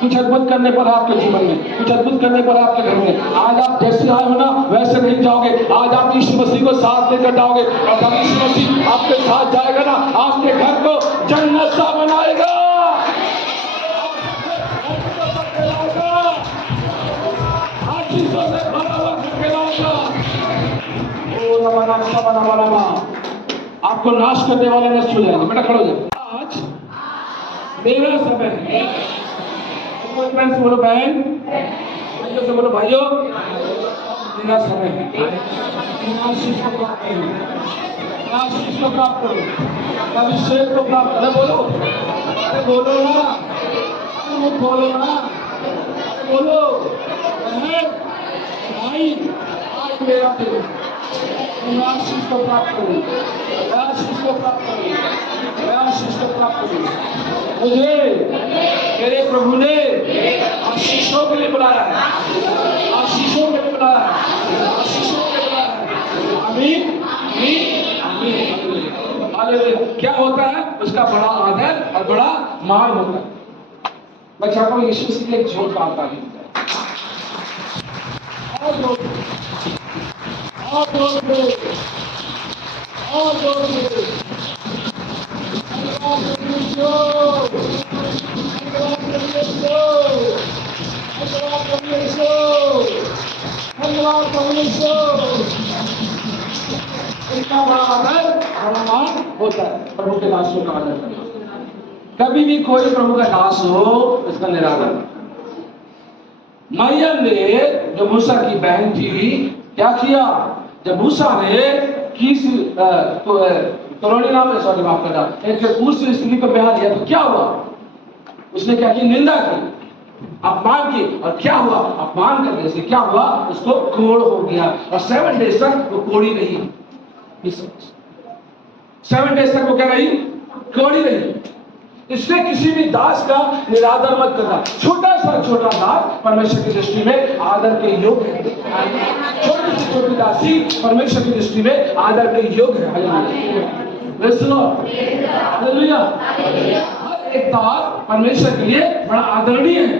कुछ अद्भुत करने पर आपके जीवन में, कुछ अद्भुत करने पर आपके घर में। आज आप जैसे आए हो ना वैसे नहीं जाओगे। आज आप यीशु मसीह को साथ लेकर जाओगे, और जब यीशु मसीह आपके साथ जाएगा ना, आपके घर को जन्नत सा बनाएगा, आशीषों से भरा हुआ खिलाएगा। ओ नमः शिवाय, आपको नाश करने वाले नष्ट हो जाएंगे। बेटा खड़ो जाओ। आज मेरा समय है। बहन से बोलो बहन, भाइयों से बोलो भाइयों, मेरा समय है। आशीष को प्राप्त करो, आशीष को प्राप्त करो, अभिषेक को प्राप्त करो। बोलो, अरे बोलो ना, अरे बोलो ना, बोलो बहन, भाई, आज मेरा दिन, आशीष को प्राप्त करूँ, आशीष को प्राप्त करूँ, आशीष को प्राप्त करूँ। मुझे मेरे प्रभु ने आशीषों के लिए बुलाया है, आशीषों के लिए बुलाया है, आशीषों के लिए बुलाया है। आमीन, आमीन, आमीन, हालेलुया। क्या होता है? उसका बड़ा आदर और बड़ा मान होता है। मैं चाहता हूँ यीशु मसीह के लिए जोरदार ताली हो जाए। और जोर से, और जोर से, और जोर से। इसका बड़ा आदर बड़ा मान होता है प्रभु के दासों का आदर करना। कभी भी कोई प्रभु का दास हो उसका निरादर। मरियम ने, जो मूसा की बहन थी, क्या किया? जब मूसा ने करोड़ी नाम है, सॉरी माफ करना, एक उस स्त्री को ब्याह दिया तो क्या हुआ? उसने क्या की? निंदा की, अपमान की। और क्या हुआ? अपमान करने से क्या हुआ? उसको कोढ़ हो गया और 7 डेज तक वो कोढ़ी रही। 7 डेज तक वो क्या रही? कोढ़ी रही। इसलिए किसी भी दास का निरादर मत करना। छोटा सा छोटा दास परमेश्वर की दृष्टि में आदर के योग्य है। छोटी सी छोटी दासी परमेश्वर की दृष्टि में आदर के योग्य है। हालेलुया। हर एक दास परमेश्वर के लिए बड़ा आदरणीय है।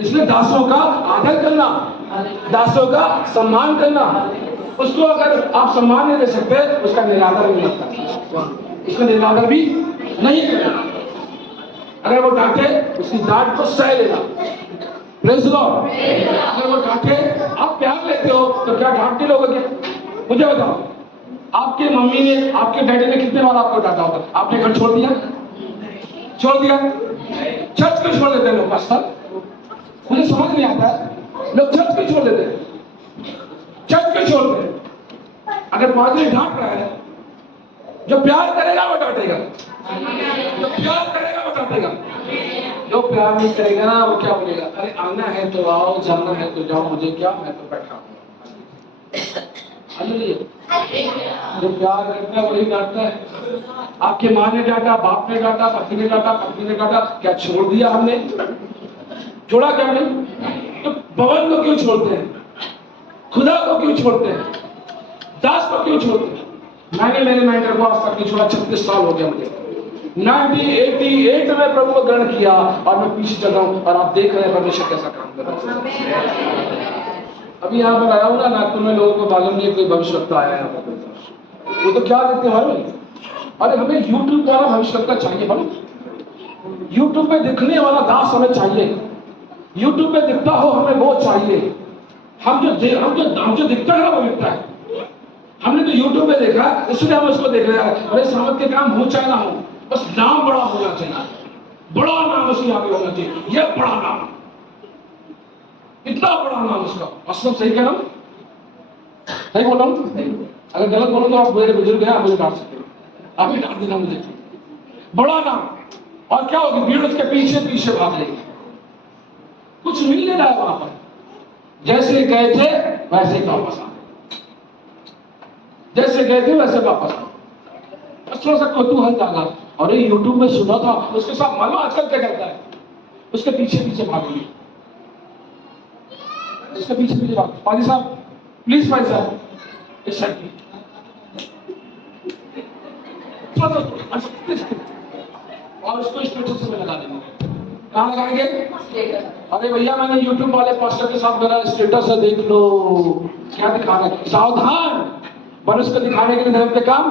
इसलिए दासों का आदर करना, दासों का सम्मान करना। उसको अगर आप सम्मान नहीं दे सकते, उसका निरादर भी मत करना, उसका निरादर भी नहीं करना। अगर वो डांटे, उसकी डांट को सह लेना। Praise the Lord. अगर वो डांटे, आप प्यार लेते हो तो क्या डांट के लोगे क्या? मुझे बताओ, आपके मम्मी ने, आपके डैडी ने कितने बार आपको डांटा होगा? आपने घर छोड़ दिया? छोड़ दिया? चर्च क्यों छोड़ देते लोग? पास्टर, मुझे समझ नहीं आता है, लोग चर्च क्यों छोड़ देते? चर्च क्यों छोड़ते? अगर पादरी डांट रहा है, जो प्यार करेगा वो डांटेगा, जो प्यार करेगा वो डांटेगा। जो प्यार नहीं करेगा ना, वो क्या बोलेगा? अरे आना है तो आओ, जाना है तो जाओ, मुझे क्या, मैं तो बैठा हूँ। जो प्यार करता है वही डांटता है। आपकी माँ ने डांटा, बाप ने डांटा, पति ने डांटा, पत्नी ने डांटा, क्या छोड़ दिया हमने? छोड़ा क्या नहीं? तो भवन को क्यों छोड़ते हैं? खुदा को क्यों छोड़ते हैं? दास को क्यों छोड़ते हैं? मैंने मेरे मेंटर को आज तक नहीं छोड़ा। 36 साल हो गया मुझे। 1988 में प्रभु को ग्रहण किया और मैं पीछे चल रहा हूँ, और आप देख रहे हैं परमेश्वर कैसा काम कर रहा है। अभी यहाँ पर आया हूँ ना, नागपुर में लोगों को मालूम नहीं कोई भविष्यवक्ता आया है। वो तो क्या देखते हैं? अरे हमें यूट्यूब वाला भविष्यवक्ता चाहिए। हम यूट्यूब पे दिखने वाला दास हमें चाहिए। यूट्यूब पे दिखता हो हमें वो चाहिए। हम जो दिखता है वो दिखता है। हमने तो यूट्यूब पे देखा, इसलिए हम उसको देख रहे हैं। अरे सामत के काम हो चाहे ना हो, बस नाम बड़ा होना चाहिए, बड़ा नाम उसके आगे होना चाहिए। यह बड़ा नाम, इतना बड़ा नाम उसका। असलम सही कह रहा हूं? सही बोल रहा हूं? अगर गलत बोलो तो आप मेरे बुजुर्ग हैं, आप मुझे डांट सकते हो, आप ही डांट देना मुझे। बड़ा नाम, और क्या होगी? भीड़ उसके पीछे पीछे भाग लेगी। कुछ मिल नहीं रहा है वहां पर। जैसे गए थे वैसे ही वापस आ गए, जैसे गए थे वैसे वापस आ गए। थोड़ा सा कौतूहल जागा, अरे यूट्यूब में सुना था, उसके साथ मालूम आजकल क्या करता है, उसके पीछे पीछे भागेंगे, उसके पीछे पीछे भाग। पाजी साहब प्लीज, भाई साहब इस साइड पे और इसको स्टेटस में लगा देंगे। कहाँ लगाएंगे? अरे भैया मैंने यूट्यूब वाले पास्टर के साथ मेरा स्टेटस है, देख लो क्या दिखा रहे हैं। सावधान, पर उसको दिखाने के लिए धर्म के काम।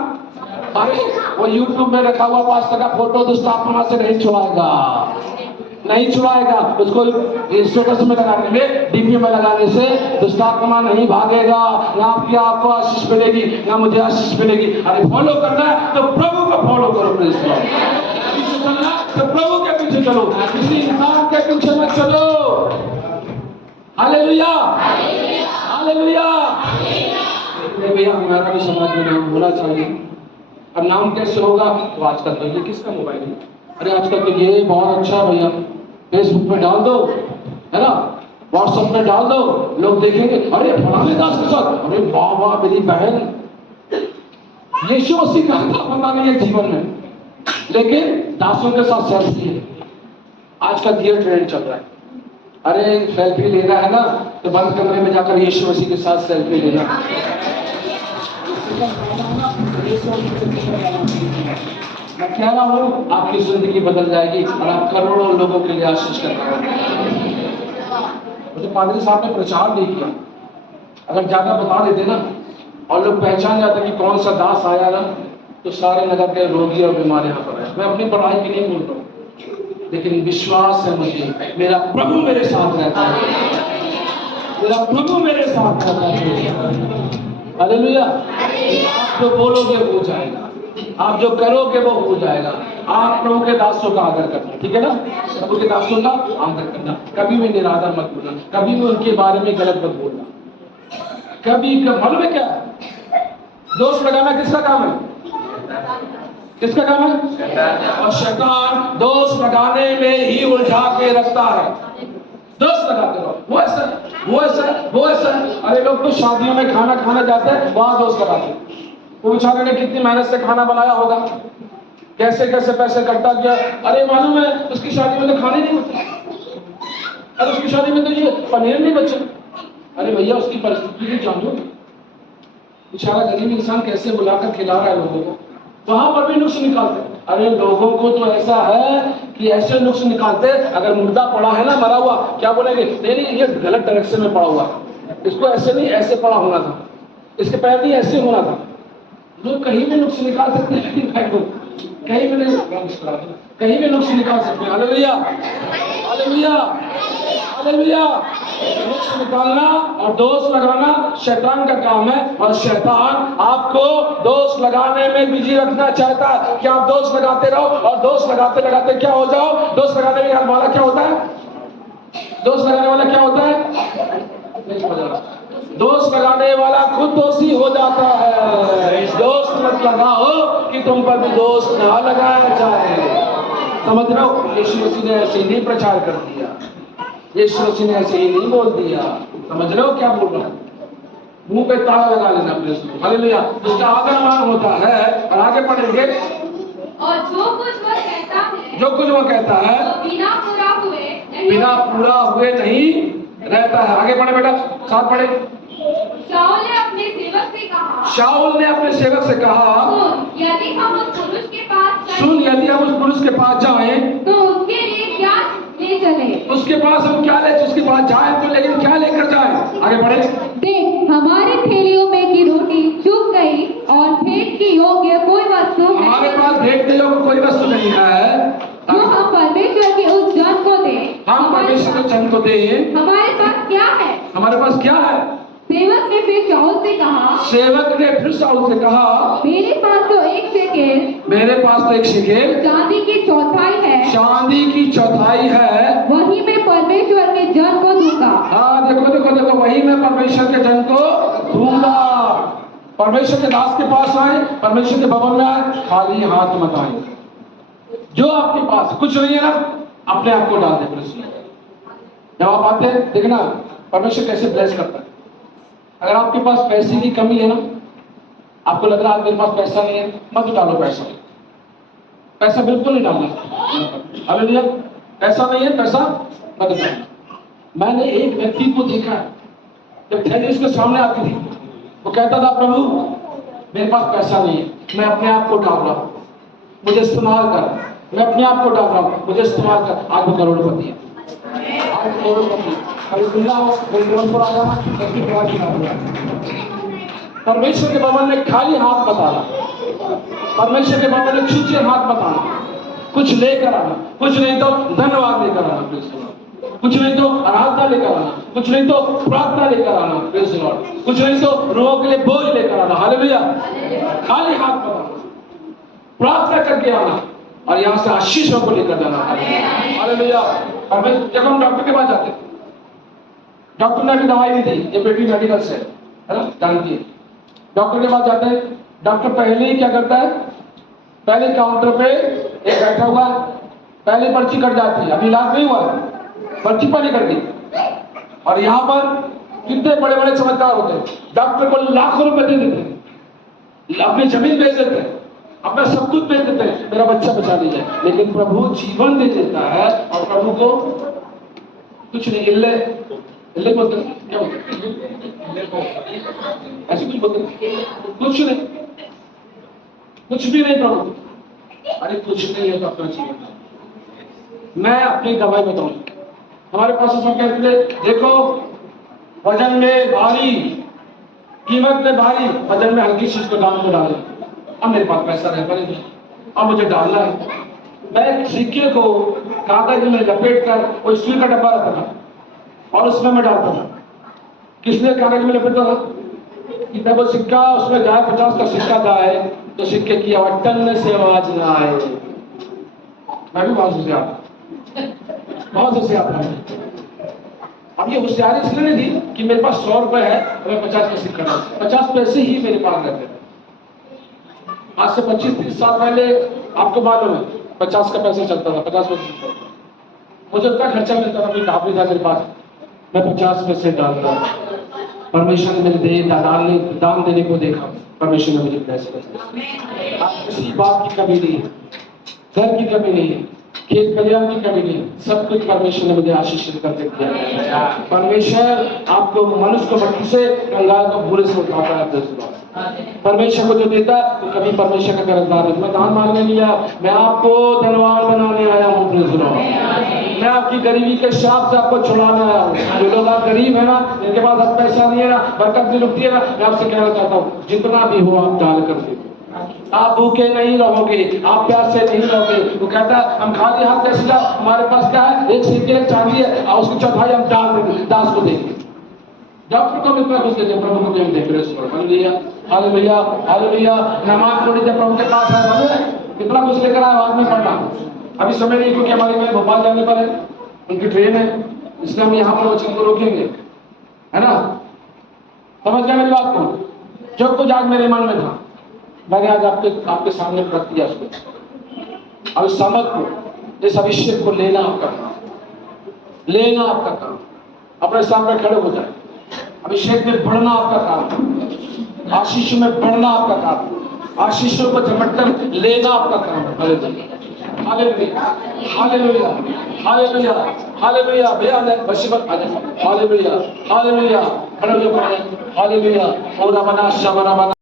अरे वो यूट्यूब में रखा हुआ पास्टर का फोटो दुष्ट आत्मा से नहीं छुड़ाएगा, नहीं छुड़ाएगा। उसको स्टेटस में लगाने में, डीपी में लगाने से दुष्ट आत्मा नहीं भागेगा, ना आपकी आपको आशीष मिलेगी, ना मुझे आशीष मिलेगी। अरे फॉलो करना है तो प्रभु को फॉलो करो, प्लीज पीछे चलना तो प्रभु के पीछे चलो, किसी इंसान के पीछे मत चलो। Hallelujah, hallelujah. भैया हमारा भी समाज में नाम होना चाहिए। अब नाम कैसे होगा? तो आजकल तो ये किसका मोबाइल है? अरे आजकल तो ये बहुत अच्छा है भैया, फेसबुक पे डाल दो, है ना, व्हाट्सएप में डाल दो, लोग देखेंगे अरे फलाने दास के साथ, अरे वाह वाह मेरी बहन। यीशु मसीह का था पता नहीं है जीवन में, लेकिन दासों के साथ सेल्फी है। आजकल ये ट्रेंड चल रहा है। अरे सेल्फी लेना है ना तो बंद कमरे में जाकर यीशु मसीह के साथ सेल्फी लेना। मैं कह रहा हूँ आपकी जिंदगी बदल जाएगी और आप करोड़ों लोगों के लिए आशीष कर रहे हैं। तो पादरी साहब ने प्रचार नहीं किया, अगर ज्यादा बता देते ना और लोग पहचान जाते कि कौन सा दास आया ना, तो सारे नगर के रोगी और बीमार यहाँ पर आए। मैं अपनी पढ़ाई की नहीं बोल रहा हूँ, लेकिन विश्वास है मुझे, मेरा प्रभु मेरे साथ रहता है, मेरा प्रभु मेरे साथ रहता है। हालेलुया। आप जो बोलोगे वो जाएगा, आप जो करोगे वो हो जाएगा। आप प्रभु के दासों का आदर करना, ठीक है ना, प्रभु के दासों का आदर करना, कभी भी निरादर मत बोलना, कभी भी उनके बारे में गलत मत बोलना। कभी मालूम है क्या, दोष लगाना किसका काम है? किसका काम है? और शैतान दोष लगाने में ही उलझा के रखता है। दोष लगाते रहो, वो ऐसा वो ऐसा वो ऐसा। अरे लोग तो शादियों में खाना खाने जाते हैं, वहां दोष लगाते हैं। वो बेचारे ने कितनी मेहनत से खाना बनाया होगा, कैसे कैसे पैसे इकट्ठा किया। अरे मालूम है उसकी शादी में तो खाने नहीं होते, अरे उसकी शादी में तो ये पनीर नहीं बचे। अरे भैया उसकी परिस्थिति भी जानो, बेचारा गरीब इंसान कैसे बुलाकर खिला रहा है लोगों को, वहां पर भी नुक्स निकालते। अरे लोगों को तो ऐसा है कि ऐसे नुक्स निकालते, अगर मुर्दा पड़ा है ना मरा हुआ, क्या बोलेंगे, नहीं ये गलत डायरेक्शन में पड़ा हुआ, इसको ऐसे नहीं ऐसे पड़ा होना था, इसके पैर नहीं ऐसे होना था। लोग कहीं भी नुक्स निकाल सकते हैं, लेकिन कहीं भी नहीं, कहीं भी नुक्स निकाल सकते हैं। Hallelujah, hallelujah, hallelujah. नुक्स निकालना और दोष लगाना शैतान का काम है, और शैतान आपको दोष लगाने में बिजी रखना चाहता है कि आप दोष लगाते रहो, और दोष लगाते लगाते क्या हो जाओ, दोष लगाने वाला क्या होता है, दोष लगाने वाला क्या होता है, दोष लगाने वाला खुद दोषी हो जाता है। दोष मत लगाओ कि तुम पर भी दोष ना लगाया जाए। समझ रहे हो, यीशु मसीह ने ऐसे ही नहीं प्रचार कर दिया, यीशु मसीह ने ऐसे ही नहीं बोल दिया। समझ रहे हो क्या बोल रहा हूँ? मुंह पे ताला लगा लेना प्लीज। हालेलुया। उसका आदर मान होता है। और आगे पढ़ेंगे, और जो कुछ वह कहता है, जो कुछ वह कहता है बिना पूरा हुए नहीं रहता है। आगे पढ़े बेटा, साथ पढ़े। शाऊल ने अपने सेवक से कहा, शाऊल ने अपने सेवक से कहा, यदि हम उस पुरुष के पास सुन, यदि हम उस पुरुष के पास जाएं तो उसके लिए क्या ले चले? उसके पास हम क्या ले, उसके पास जाएं तो लेकिन क्या लेकर जाएं? आगे बढ़े। देख हमारे थैलियों में की रोटी चुक गई और भेंट की योग्य कोई वस्तु हमारे पास भेंट के योग्य कोई वस्तु नहीं है जो हम परमेश्वर के उस जन को दें। हम परमेश्वर के जन को दें। हमारे पास क्या है? हमारे पास क्या है? सेवक ने फिर शाऊल से कहा, सेवक ने फिर शाऊल से कहा, मेरे पास तो एक शेकेल, मेरे पास तो एक शेकेल चांदी की चौथाई है, चांदी की चौथाई है, वही मैं परमेश्वर के जन को दूंगा। हाँ देखो देखो देखो, वही मैं परमेश्वर के जन को दूंगा। परमेश्वर के दास के पास आए, परमेश्वर के भवन में आए, खाली हाथ मत आए। जो आपके पास कुछ नहीं है ना, अपने आप को डाल दे। जब आप आते हैं देखना, परमेश्वर कैसे ब्लेस करता है। अगर आपके पास पैसे की कमी है ना, आपको लग रहा है मेरे पास पैसा नहीं है, मत डालो पैसा। पैसा बिल्कुल नहीं डालना। हालेलुया। पैसा नहीं है, पैसा मत डालना। मैंने एक व्यक्ति को देखा है, जब थैली उसके सामने आती थी, वो कहता था प्रभु मेरे पास पैसा नहीं है, मैं अपने आप को डाल रहा हूँ, मुझे इस्तेमाल कर। मैं अपने आप को डाल रहा हूँ, मुझे इस्तेमाल कर। आज वो करोड़पति है। आज करोड़पति। हालेलुया। मेरे जीवन पर आ जाना, सबकी दुआ की बात है। परमेश्वर के भवन में खाली हाथ मत आना। परमेश्वर के भवन में छूचे हाथ मत आना। कुछ लेकर आना, कुछ नहीं तो धन्यवाद लेकर आना, कुछ नहीं तो आराधना लेकर आना, कुछ नहीं तो प्रार्थना लेकर आना, प्रेज़ द लॉर्ड। कुछ नहीं तो रोग के लिए बोझ लेकर आना। हालेलुया। खाली हाथ मत आना, प्रार्थना करके आना और यहाँ से आशीषों को लेकर जाना। हालेलुया। और जब हम डॉक्टर के पास जाते, डॉक्टर ने अभी दवाई नहीं दी, ये बेटी मेडिकल से है ना, जानती है। डॉक्टर के पास जाते हैं, डॉक्टर पहले ही क्या करता है, पहले काउंटर पे एक बैठा हुआ, पहले पर्ची कट जाती है, अभी इलाज नहीं हुआ, पर्ची पहले कट गई। और यहाँ पर कितने बड़े बड़े चमत्कार होते हैं। डॉक्टर को लाखों रुपए दे देते हैं, अपनी जमीन बेच देते हैं, अपना सब कुछ बेच देते हैं, मेरा बच्चा बचा लीजिए। लेकिन प्रभु जीवन दे देता है और प्रभु को कुछ नहीं। इल्ले बोलते क्या बोलते, ऐसे कुछ बोलते, कुछ नहीं, कुछ भी नहीं प्रभु। अरे कुछ नहीं है तो अपना जीवन। मैं अपनी दवाई बताऊं, हमारे पास सब कहते थे देखो वजन में भारी, कीमत में भारी, वजन में हल्की चीज को दाम को डाले। अब मेरे पास पैसा रहता नहीं, अब मुझे डालना है। मैं एक सिक्के को कागज में लपेट कर, वो स्टील का डब्बा रखता था और उसमें मैं डालता था। किसने कागज में लपेटा था कि जब वो सिक्का उसमें जाए, 50 का सिक्का जाए तो सिक्के की आवाज टन से आवाज ना आए। मैं भी बहुत होशियार, बहुत होशियार था। अब ये होशियारी इसलिए नहीं थी कि मेरे पास 100 रुपए है तो मैं 50 का सिक्का डाल, 50 पैसे ही मेरे पास रहते थे। आज से 25-30 साल पहले आपको मालूम है 50 का पैसा चलता था, 50 पैसे मुझे उतना खर्चा मिलता था, कोई काम नहीं था मेरे पास, मैं 50 पैसे डालता। परमेश्वर ने मेरे दान देने को देखा, परमेश्वर ने मुझे ब्लेस किया। आज किसी बात की कमी नहीं है, घर की कमी नहीं है, खेत खलियान की कमी नहीं, सब कुछ परमेश्वर ने मुझे आशीषित करके दिया। परमेश्वर आपको मनुष्य को मट्टी से, कंगाल को भूरे से उठाता है। परमेश्वर को जो देता है तो कभी परमेश्वर का कर्जदार है। मैं दान मांगने नहीं आया, मैं आपको धनवान बनाने आया हूँ। मैं आपकी गरीबी के श्राप से आपको छुड़ाने आया हूँ। जो लोग आप गरीब है ना, जिनके पास अब पैसा नहीं है ना, बरकत नहीं रुकती है ना, मैं आपसे कहना चाहता हूँ जितना भी हो आप डाल कर दे। आप भूखे नहीं रहोगे, आप प्यासे नहीं रहोगे। वो कहता है हम खाली हाथ कैसे जाओ, हमारे पास क्या है, एक सिक्के एक चांदी है और उसकी चौथाई हम डाल देंगे, दास को देंगे। डॉक्टर को मिलता कुछ देते, प्रभु को भी हम देख रहे हैं। Hallelujah, hallelujah. मेहमान थोड़ी देर प्रभु के पास है, मालूम है कितना कुछ लेकर आया, बाद में पढ़ना। अभी समय नहीं, क्योंकि हमारे में भोपाल जाने पर है, उनकी ट्रेन है, इसलिए हम यहाँ पर वचन को रोकेंगे, है ना। समझ गया मेरी बात को। जो कुछ आज मेरे मन में था मैंने आज आपके सामने रख दिया उसको। अब समझ को, इस अभिषेक को लेना आपका काम, लेना आपका काम। अपने सामने खड़े हो जाए, अभिषेक में बढ़ना आपका काम, आशीष में बढ़ना आपका काम, आशीषों को झपट कर लेना आपका काम। Hallelujah, hallelujah, hallelujah, hallelujah, hallelujah. भैया बशीबत हालेलुया, हालेलुया, खड़े हो जाओ, हालेलुया। और बना शबना बना